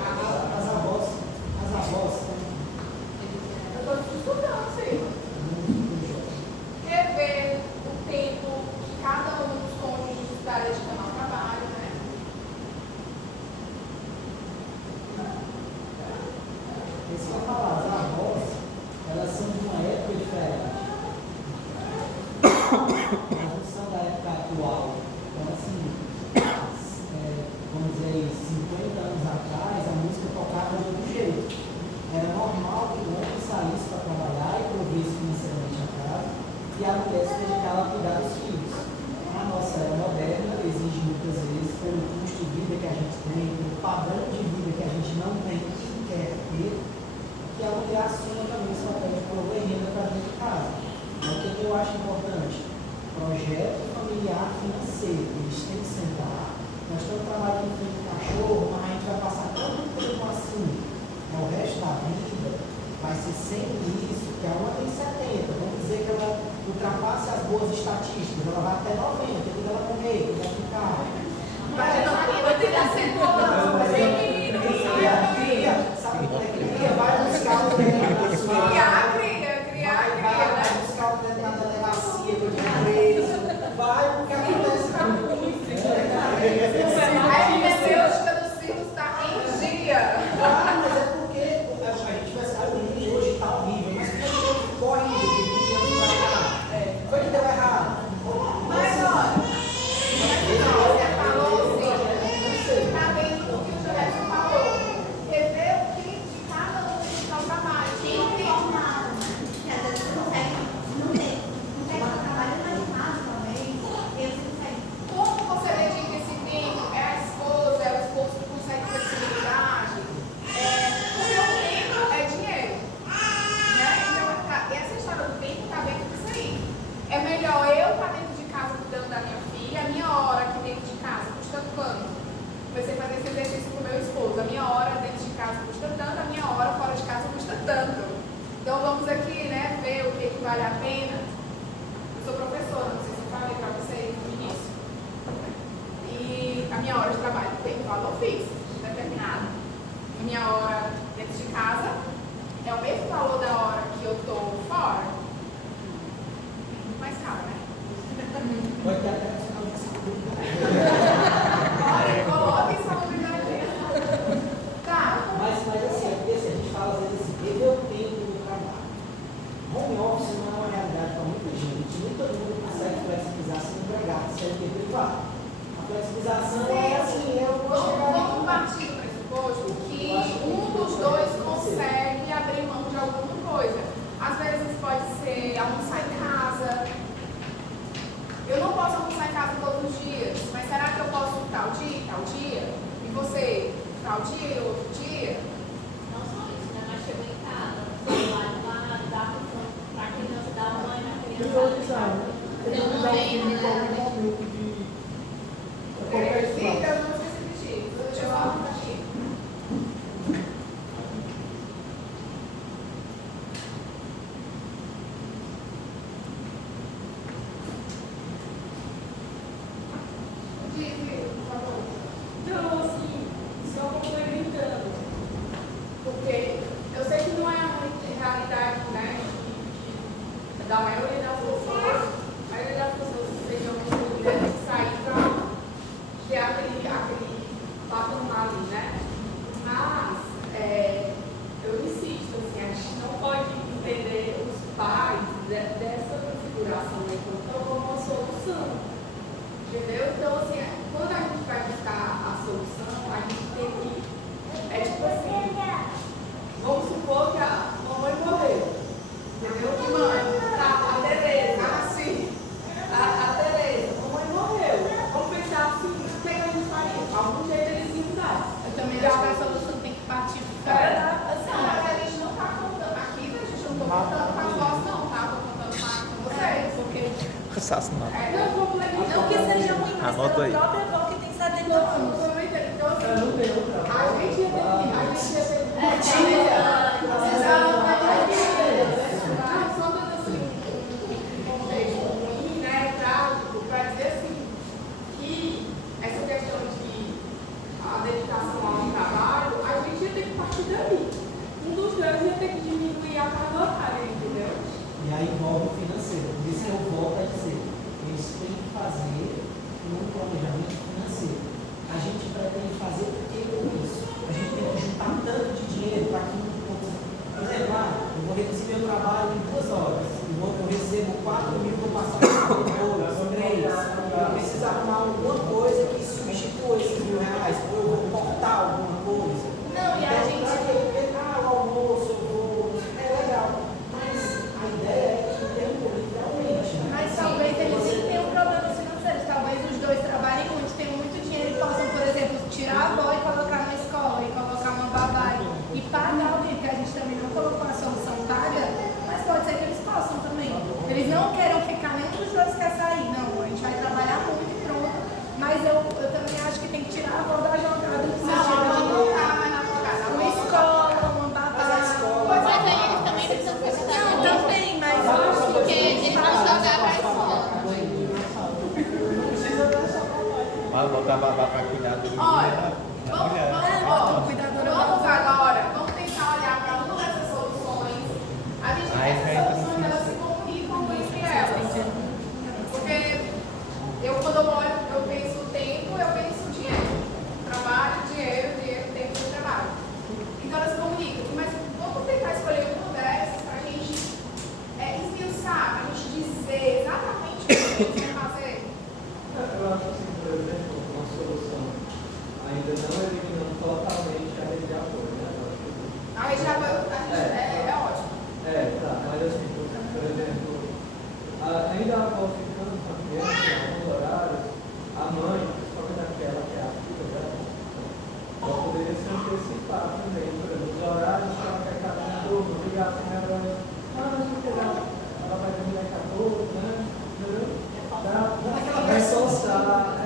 As avós, Eu estou estudando, sim. Rever o tempo que cada um dos cônjuges está dedicando ao trabalho, né? isso que eu ia falar, as avós, elas são de uma época diferente. Elas não são da época atual. Então, assim, vamos dizer aí, 50 anos atrás, a música tocava de outro jeito. Era normal que o homem saísse para trabalhar e provesse financeiramente a casa e a mulher se dedicava a cuidar dos filhos. A nossa era moderna exige muitas vezes, pelo custo de vida que a gente tem, pelo padrão de vida que a gente não tem e quer ter, que a mulher assuma também esse papel de prover renda para dentro de casa. Então, o que eu acho importante? Projeto familiar financeiro. Eles têm que sentar. Nós estamos trabalhando com o cachorro, mas a gente vai passar tanto tempo assim. O resto da vida vai ser sempre isso, que a uma tem 70. Vamos dizer que ela ultrapasse as boas estatísticas. Ela vai até 90, quando ela morrer, quando ela ficar. Imagina a Marina ter nascido Sabe como é que cria? Vai buscar o dedo na sua. Vai buscar o dedo na delegacia, que eu tinha preso. Vai, porque acontece com a hermenêutica dos filhos está em dia. mas é porque a gente vai saber, o mundo hoje está horrível, mas como que ficou horrível de 20 anos para cá? Foi que deu errado. Mas olha, você falou assim, está dentro do que o Jorge falou. Rever o que de cada um está o trabalho. Como você dedica esse tempo? É a esposa, é o esposo que consegue flexibilidade? Porque o tempo é dinheiro. Né? Então, essa história do tempo está dentro disso aí. É melhor eu estar dentro de casa cuidando da minha filha, a minha hora aqui dentro de casa custa quanto? Comecei a fazer esse exercício com o meu esposo. A minha hora dentro de casa custa tanto, a minha hora fora de casa custa tanto. Então vamos aqui, né, ver o que vale a pena. Eu sou professora, não sei se eu falei para vocês no início. E a minha hora de trabalho tem um valor fixo, determinado. A minha hora dentro de casa é o mesmo valor da hora que eu estou fora. Muito mais caro, né? Pode ter até no final de segunda. Olha, coloca isso na brincadeira. Tá. Mas assim, é porque assim, a gente fala às vezes assim, rever o tempo do trabalho. Home office não é uma realidade para muita gente. Nem todo mundo consegue flexibilizar sem empregado, CLT privado. A flexibilização é assim, eu vou chegar. Vamos partir do pressuposto que um dos dois consegue abrir mão de alguma coisa. Às vezes pode ser almoçar em casa. Eu não posso almoçar em casa todos os dias, mas será que eu posso tal dia? E você, tal dia e outro dia? Não só isso, né? Mas chegou em casa, trabalho lá, dá função para a criança, dá a mãe na criança. Priorizar, né? Tem que dar um filho em algum momento de qualquer Fica, espaço. eu não sei se repetir. Deixa eu falar aqui. Diz, por favor. Então, assim, só complementando. Porque eu sei que não é a realidade, né, da maioria das pessoas. A maioria das pessoas sejam devem sair para ter aquele patamar ali, né? Mas eu insisto, assim, a gente não pode entender os pais dessa configuração da enquanto como uma solução. Entendeu? Então, assim, quando a gente vai buscar a solução, a gente tem que. É cansaço não. Não que seja ruim, mas Anota é aí. a própria avó que tem 70 anos. Então, assim, Não tem outra. a gente ia ter só dando assim um contexto ruim, né, trágico, para dizer assim, que essa questão de a dedicação ao trabalho, a gente ia ter que partir dali. Um dos dois ia ter que diminuir a carga horária, entendeu? E aí envolve o financeiro. Por isso eu volto a dizer, eles têm que fazer um planejamento financeiro. A gente pretende fazer o que com isso? A gente tem que juntar tanto de dinheiro para que, por exemplo, eu vou reduzir meu trabalho em 2 horas. Eu recebo 4.000, vou passar por 3. Eu preciso arrumar alguma coisa que substitua esses R$1.000. Ou eu vou cortar alguma coisa. Não, e a gente. O almoço, eu vou. É legal. Mas a ideia é que tem literalmente. Mas talvez eles nem tenham problemas financeiros. Talvez os dois trabalhem muito, tenham muito dinheiro e possam, por exemplo, tirar a avó e colocar na escola, e colocar uma babá e pagar alguém, que a gente também não colocou a solução paga, mas pode ser que eles possam também. Eles não queiram ficar, nenhum dos dois quer sair. Não, a gente vai trabalhar muito e pronto. Mas eu também acho que tem que tirar a avó da jogada do uma escola, uma babá. Mas aí eles também precisam precisar Não, também, mas eu acho que porque eles vão jogar pra escola. Vai botar babá para cuidar do Olha, vamos vamos agora, vamos tentar olhar para uma dessas soluções. A gente tem essas soluções, elas se comunicam entre elas. Porque quando eu olho, eu penso tempo, eu penso dinheiro. Trabalho, dinheiro, tempo de trabalho. Então elas se comunicam. Mas vamos tentar escolher uma dessas para a gente esmiuçar, para a gente dizer exatamente o que a gente vai fazer. Eu acho assim, por exemplo, uma solução ainda não eliminando totalmente a rede de apoio, né? A rede de apoio é ótimo. Tá, mas assim, por exemplo, ainda a avó ficando com a criança em alguns horários, a mãe, principalmente aquela que é a filha dela, ela poderia se antecipar também, por exemplo, os horários que ela quer estar no turno, ligar com ela, não sei o que ela vai dormir daqui a pouco, né? Entendeu? Vai soltar,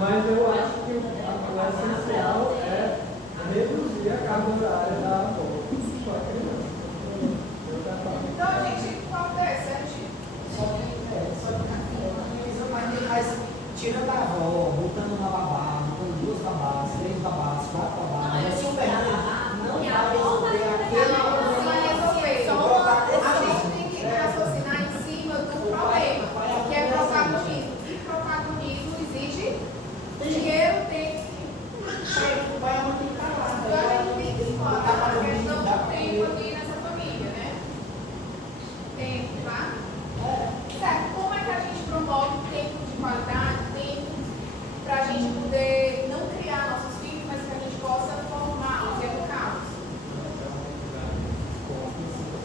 Mas eu acho que o essencial é reduzir a carga horária da avó com a criança. Então a gente qual é, certo? Mas tirando a avó, botando uma babá, botando 2 babás, 3 babás, 4 babás, é super não vai resolver aquele A gente tem que raciocinar em cima do problema, que é protagonismo. E protagonismo exige dinheiro, tempo. vai multiplicar lá. Então a gente tem que explorar a questão do tempo aqui nessa família, né? Tempo, tá? Certo. Como é que a gente promove tempo de qualidade, tempo para a gente poder não criar nossos filhos, mas que a gente possa formá-los e educá-los?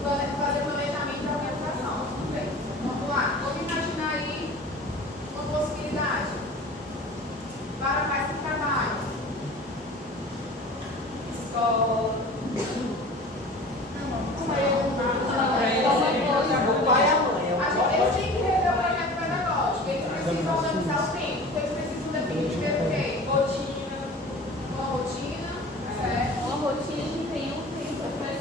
Fazer planejamento da organização. Vamos lá, vamos imaginar aí uma possibilidade para pais que trabalham. Escola. O pai é a mãe. Eles têm que rever o projeto pedagógico, eles precisam organizar o tempo, eles precisam definir primeiro o quê? Rotina, uma rotina, certo? Uma rotina que tem um tempo para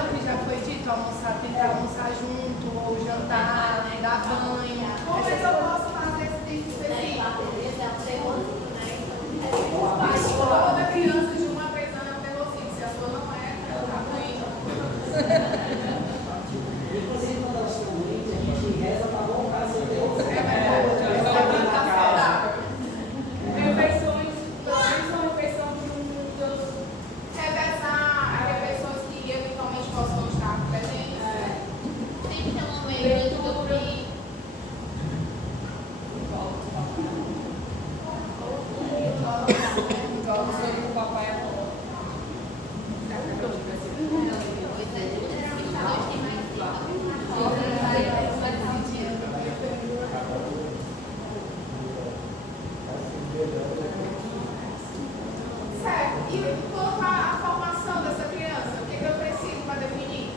o que já foi dito, tentar almoçar junto, ou jantar, dar banho. Como é que eu posso fazer esse tempo específico? Toda criança de 1 a 3 anos é um terrorzinho, se a sua não é, ela tá doente. Inclusive, quando elas estão doentes, a gente reza para voltar a ser Deus. É verdade. Refeições, também são refeições juntas. Revezar as refeições que eventualmente possam estar presentes. sempre ter um momento de dormir. O papai é bom. Certo. E quanto à formação dessa criança, o que eu preciso para definir?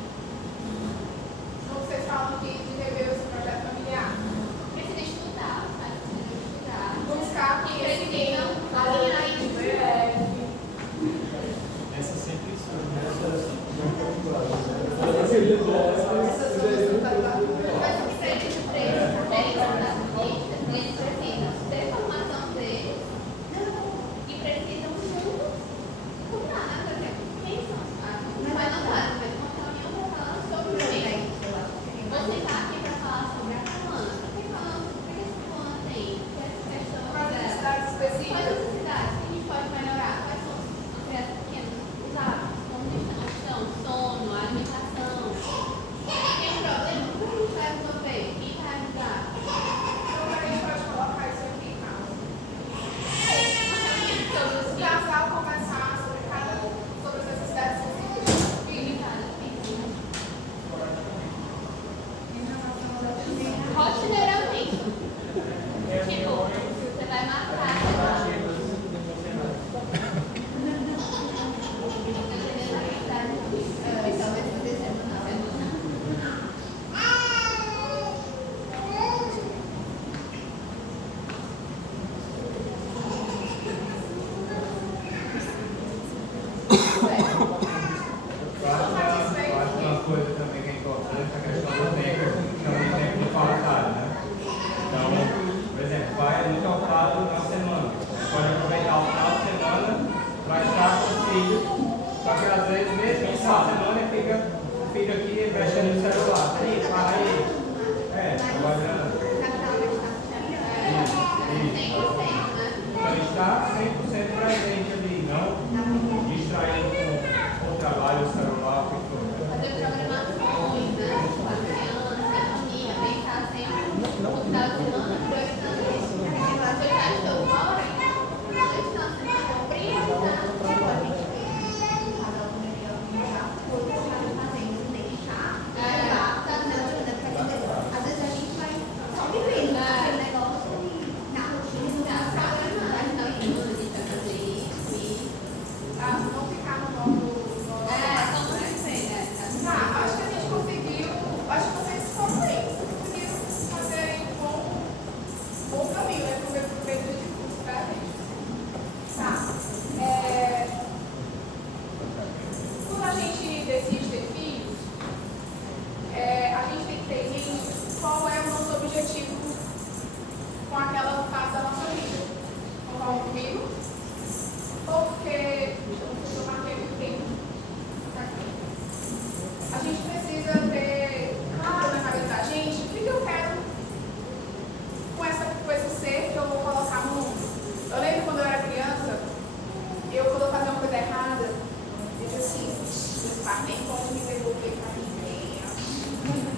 tá? Nem pode me devolver para ninguém.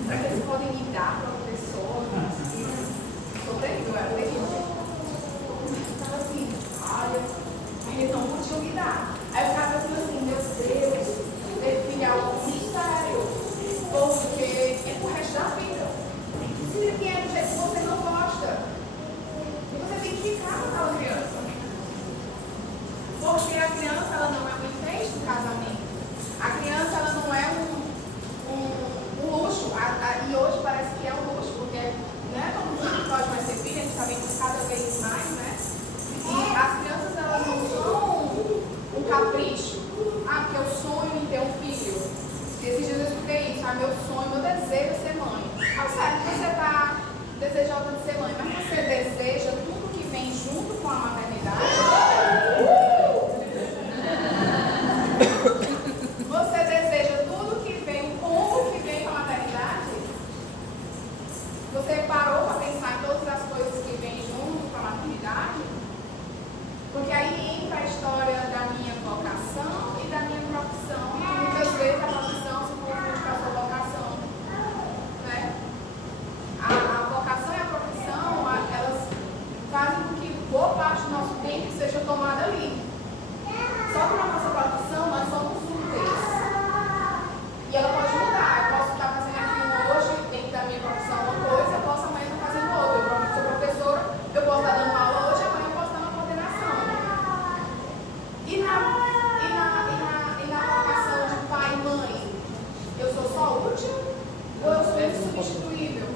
Mas eles podem me dar para outra pessoa. Sou terrível, era terrível. Estava assim, olha, eles não podiam me dar. Aí eu ficava pensando assim, meu Deus, definir algo sério, porque é pro resto da vida. Se ele vier do jeito que você não gosta, você tem que ficar com aquela criança. Porque a criança, ela não é um enfeite do casamento. A criança, ela não é um luxo. E hoje parece que é um luxo, porque né, todo mundo pode mais ter filho, a gente está vendo cada vez mais, né? E as crianças, elas não são um capricho. Ah, porque eu sonho em ter um filho. Esses dias eu escutei isso. Ah, meu sonho, meu desejo é ser mãe. Ah, certo, você está desejando de ser mãe, mas você deseja tudo que vem junto com a maternidade? Você deseja tudo que vem, o combo que vem com a maternidade? Você parou para pensar em todas as coisas que vêm junto com a maternidade? Porque aí entra a história da minha vocação e da minha profissão. E muitas vezes a profissão se confunde com a sua vocação. Né? A vocação e a profissão, elas fazem com que boa parte do nosso tempo seja tomada ali. Só que na nossa profissão nós somos úteis. E ela pode mudar. Eu posso estar fazendo aqui hoje, dentro da minha profissão, uma coisa, eu posso amanhã estar fazendo outra. Eu sou professora, eu posso estar dando aula hoje, amanhã eu posso estar na coordenação. E na vocação de pai e mãe, eu sou só útil ou eu sou insubstituível?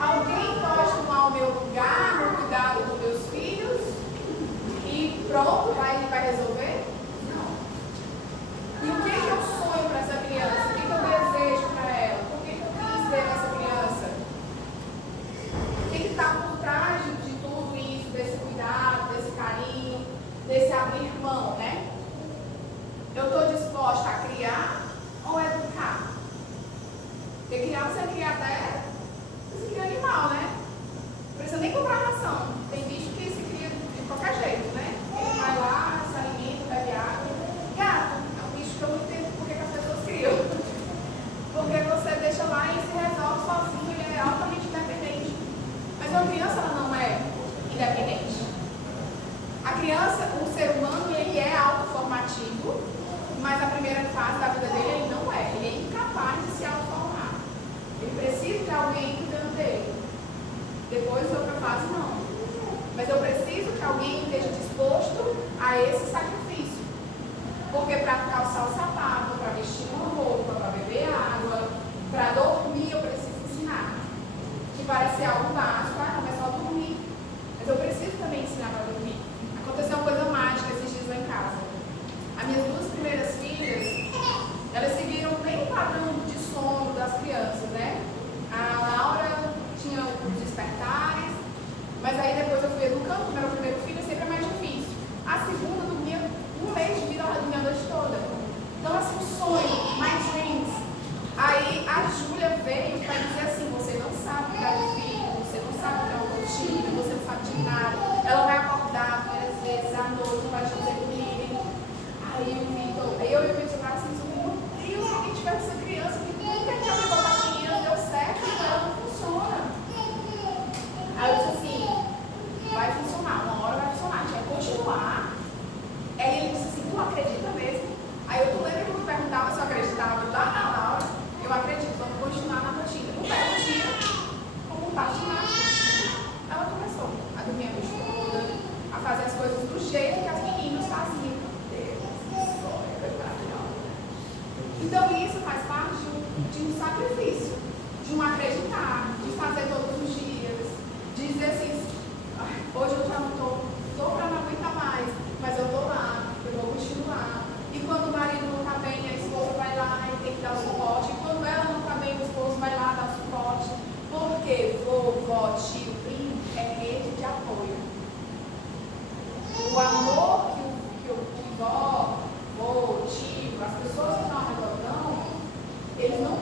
Alguém pode tomar o meu lugar no cuidado dos meus filhos e pronto, vai resolver? Não. E o que eu sonho para essa criança? O que eu desejo para ela? Por que eu quis ter essa criança? O que está por trás de tudo isso, desse cuidado, desse carinho, desse abrir mão, né? Eu estou disposta a criar ou educar? Porque criar você cria até, você cria animal, né? Não precisa nem comprar ração. Tem bicho que se cria de qualquer jeito, né? Ele vai lá, se alimenta, bebe água. Gato é um bicho que eu não entendo por que as pessoas criam. Porque você deixa lá e se resolve sozinho, ele é altamente independente. Mas uma criança, ela não é independente. A criança, o ser humano, ele é autoformativo, mas a primeira fase da vida dele, ele não é. Ele é incapaz de se autoformar. Ele precisa de alguém cuidando dele. Depois, outra fase, não. Mas eu preciso que alguém esteja disposto a esse sacrifício. Porque para calçar o sapato, para vestir uma roupa, para beber água, para dormir, eu preciso ensinar. Que parece algo básico, não é só dormir. Mas eu preciso também ensinar para dormir. Aconteceu uma coisa mágica esses dias lá em casa. As minhas duas primeiras filhas, elas seguiram bem o padrão de sono das crianças, né? A Laura tinha os despertares, mas aí depois eu fui educando, como era o primeiro filho, sempre é mais difícil. A segunda dormia um mês de vida, ela dormia a noite toda. Então, assim, um sonho, my dreams. Aí a Júlia veio para dizer assim, você não sabe cuidar de filho, você não sabe cuidar do filho, você não sabe de nada. Ela vai acordar várias vezes à noite, não vai te fazer dormir. Aí o Vitor, eu e o Vitor falaram assim, meu Deus, se alguém tivesse essa criança que nunca tinha me botado a menina, deu certo, então ela não funciona. Aí eu disse assim, vai funcionar, uma hora vai funcionar, a gente vai continuar. Aí ele disse assim, tu acredita mesmo? Aí eu lembro que eu perguntava se eu acreditava, lá na Laura, eu acredito, vamos continuar na rotina. No belo dia, como tá ginástica, ela começou a dormir a noite toda, a fazer as coisas do jeito que as meninas faziam. Então isso faz parte de um sacrifício, de um acreditar, de fazer todos os dias, de dizer assim, hoje eu já não estou para não aguentar mais, mas eu estou lá, eu vou continuar. E quando o marido não está bem, a esposa vai lá e tem que dar o suporte. E quando ela não está bem, o esposo vai lá dar o suporte. Porque vovó, tio, primo é rede de apoio. O amor que vó, vô, tio, as pessoas que estão ao redor dão, eles não.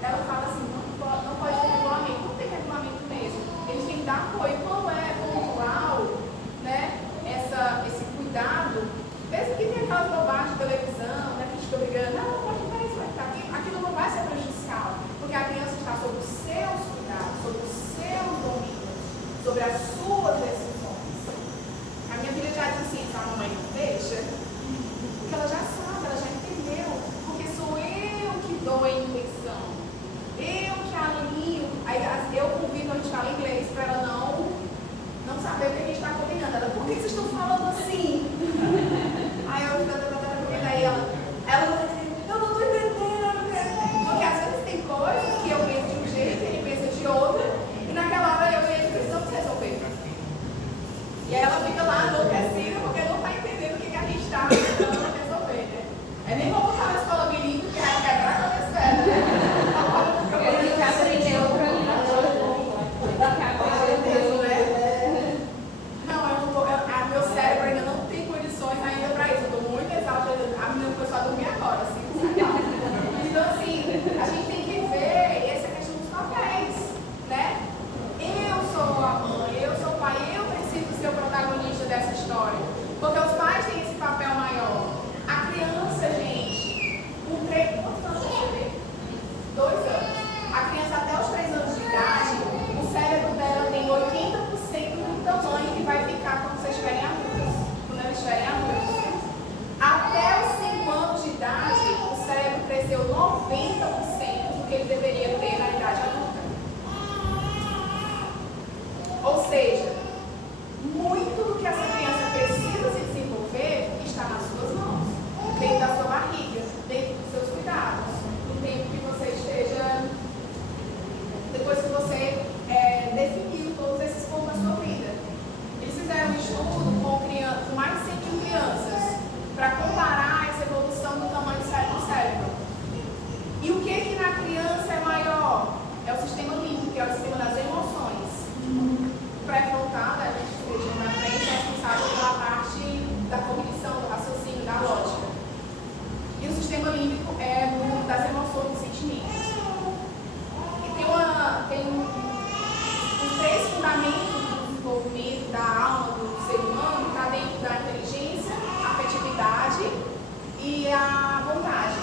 Ela fala assim, não pode ter regulamento. Não tem regulamento mesmo. Eles têm que dar apoio. Quando é pontual, né? saber o que a gente está combinando. Ela, por que vocês estão falando assim? Aí eu combinando, aí ela não está entendendo, eu não estou entendendo. Porque às vezes tem coisas que eu penso de um jeito, ele pensa de outra, e naquela hora eu e ele precisamos resolver. E aí ela fica lá enlouquecida porque não está entendendo o que a gente está tentando resolver, né? É nem vou botar na escola bilíngue, que vai quebrar a cabeça dela, né? Ele já aprendeu outra língua. Não, eu não tô, meu cérebro ainda não tem condições ainda para isso. Eu estou muito exausta. A menina começou a dormir agora, assim. Então, assim, a gente tem que ver essa questão dos papéis, né? Eu sou a mãe, eu sou o pai, eu preciso ser o protagonista dessa história. Porque os pais têm esse papel maior. A criança, gente, com 3 anos, 2 anos. A criança até os 3 anos de idade, o cérebro dela tem 80% do tamanho que vai ficar quando vocês estiverem adultos. Quando eles estiverem adultos. Até os 5 anos de idade, o cérebro cresceu 90% do que ele deveria ter na idade adulta. Ou seja, muito do que essa criança precisa se desenvolver está nas suas mãos, dentro da sua barriga, dentro dos seus cuidados, no tempo que você esteja, depois que você definiu todos esses pontos da sua vida. Eles fizeram um estudo com mais de 100 mil crianças para comparar essa evolução do tamanho do cérebro. E o que na criança é maior? É o sistema límbico, que é o sistema das emoções. O pré-frontal, a gente esteja na frente, é responsável pela parte da cognição, do raciocínio, da lógica. E o sistema límbico é das emoções, dos sentimentos. E tem os 3 fundamentos do desenvolvimento da alma do ser humano, está dentro da inteligência, a afetividade e a vontade.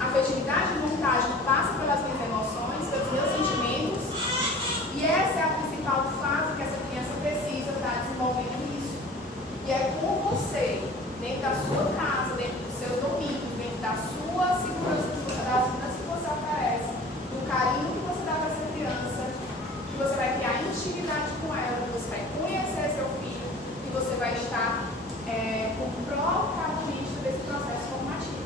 A afetividade e vontade passa pelas minhas emoções, pelos meus sentimentos, e essa é a principal fase que essa criança precisa estar desenvolvendo isso. E é com você, dentro da sua casa, dentro dos seus domínios, dentro da sua segurança, da segurança que você oferece, do carinho que você dá para essa criança, que você vai criar intimidade com ela, que você vai conhecer seu filho, que você vai estar como protagonista desse processo formativo.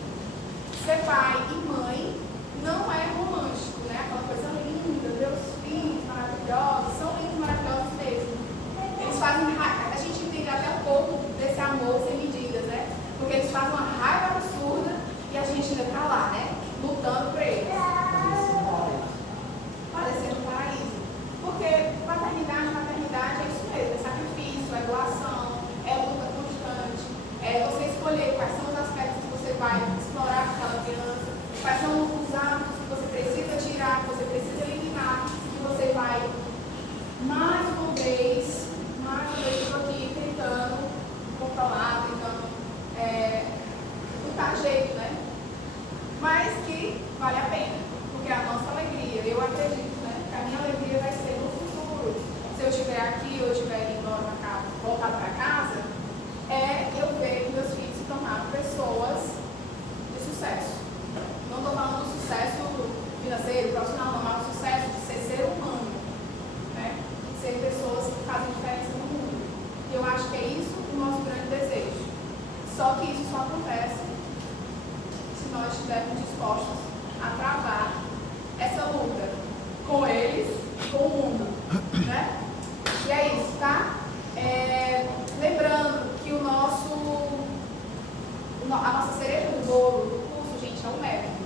Ser pai e mãe não é romântico, né? Aquela coisa linda, meus filhos maravilhosos, são lindos, maravilhosos mesmo. Eles fazem raiva, a gente entende até um pouco desse amor sem medidas, né? Porque eles fazem uma raiva absurda e a gente ainda está lá, né? Lutando por eles. Parecendo um paraíso. Porque maternidade é isso mesmo, é sacrifício, é doação, é luta constante, é você escolher quais são os aspectos que você vai explorar com aquela criança, quais são os hábitos que você precisa tirar, que você precisa eliminar, que você vai, mais uma vez, estou aqui tentando controlar, tentando botar jeito, né? Mas que vale a pena, porque a nossa alegria, eu acredito, né? Que a minha alegria vai ser no futuro. Se eu estiver aqui ou eu estiver indo embora para casa, voltar para casa, eu ver meus filhos se tornarem pessoas de sucesso. Não estou falando do sucesso financeiro, profissional, não, mas do sucesso de ser humano, né? De ser pessoas que fazem diferença no mundo. E eu acho que é isso o nosso grande desejo. Só que isso só acontece se nós estivermos dispostos a travar essa luta com eles e com o mundo, né? E é isso, tá? Lembrando que a nossa cereja do bolo do curso, gente, é um método.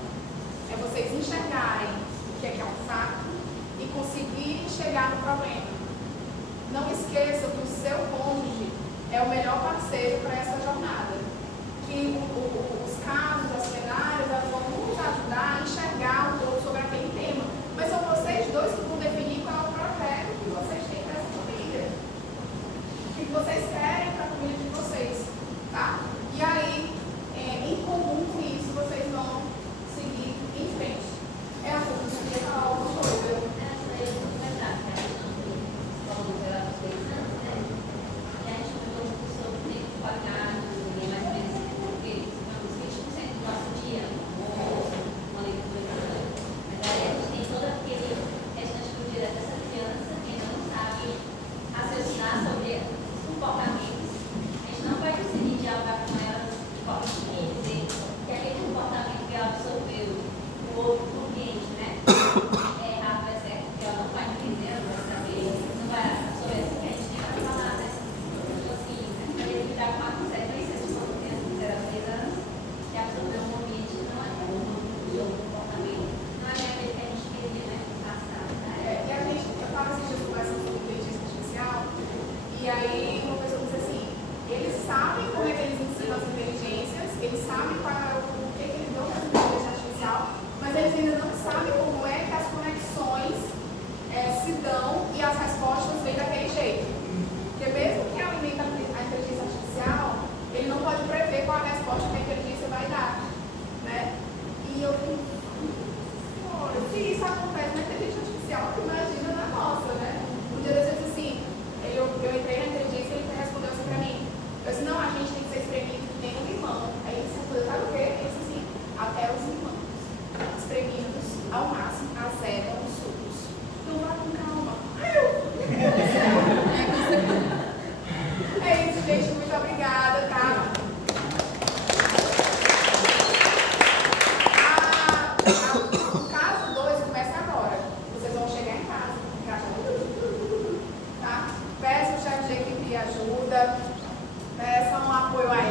É vocês enxergarem o que é um fato e conseguirem chegar no problema. Não esqueçam que o seu cônjuge é o melhor parceiro para essa jornada. Que os casos, as cenários, elas vão nos ajudar a enxergar um pouco sobre aquele tema. Mas são vocês dois que vão definir qual é o projeto que vocês têm para essa família. O que vocês querem para a família de vocês, tá? E aí, em comum com isso, vocês vão seguir em frente. É a coisa que eu queria falar alguma coisa. Dia, uma leitura ajuda, peçam um apoio a ele.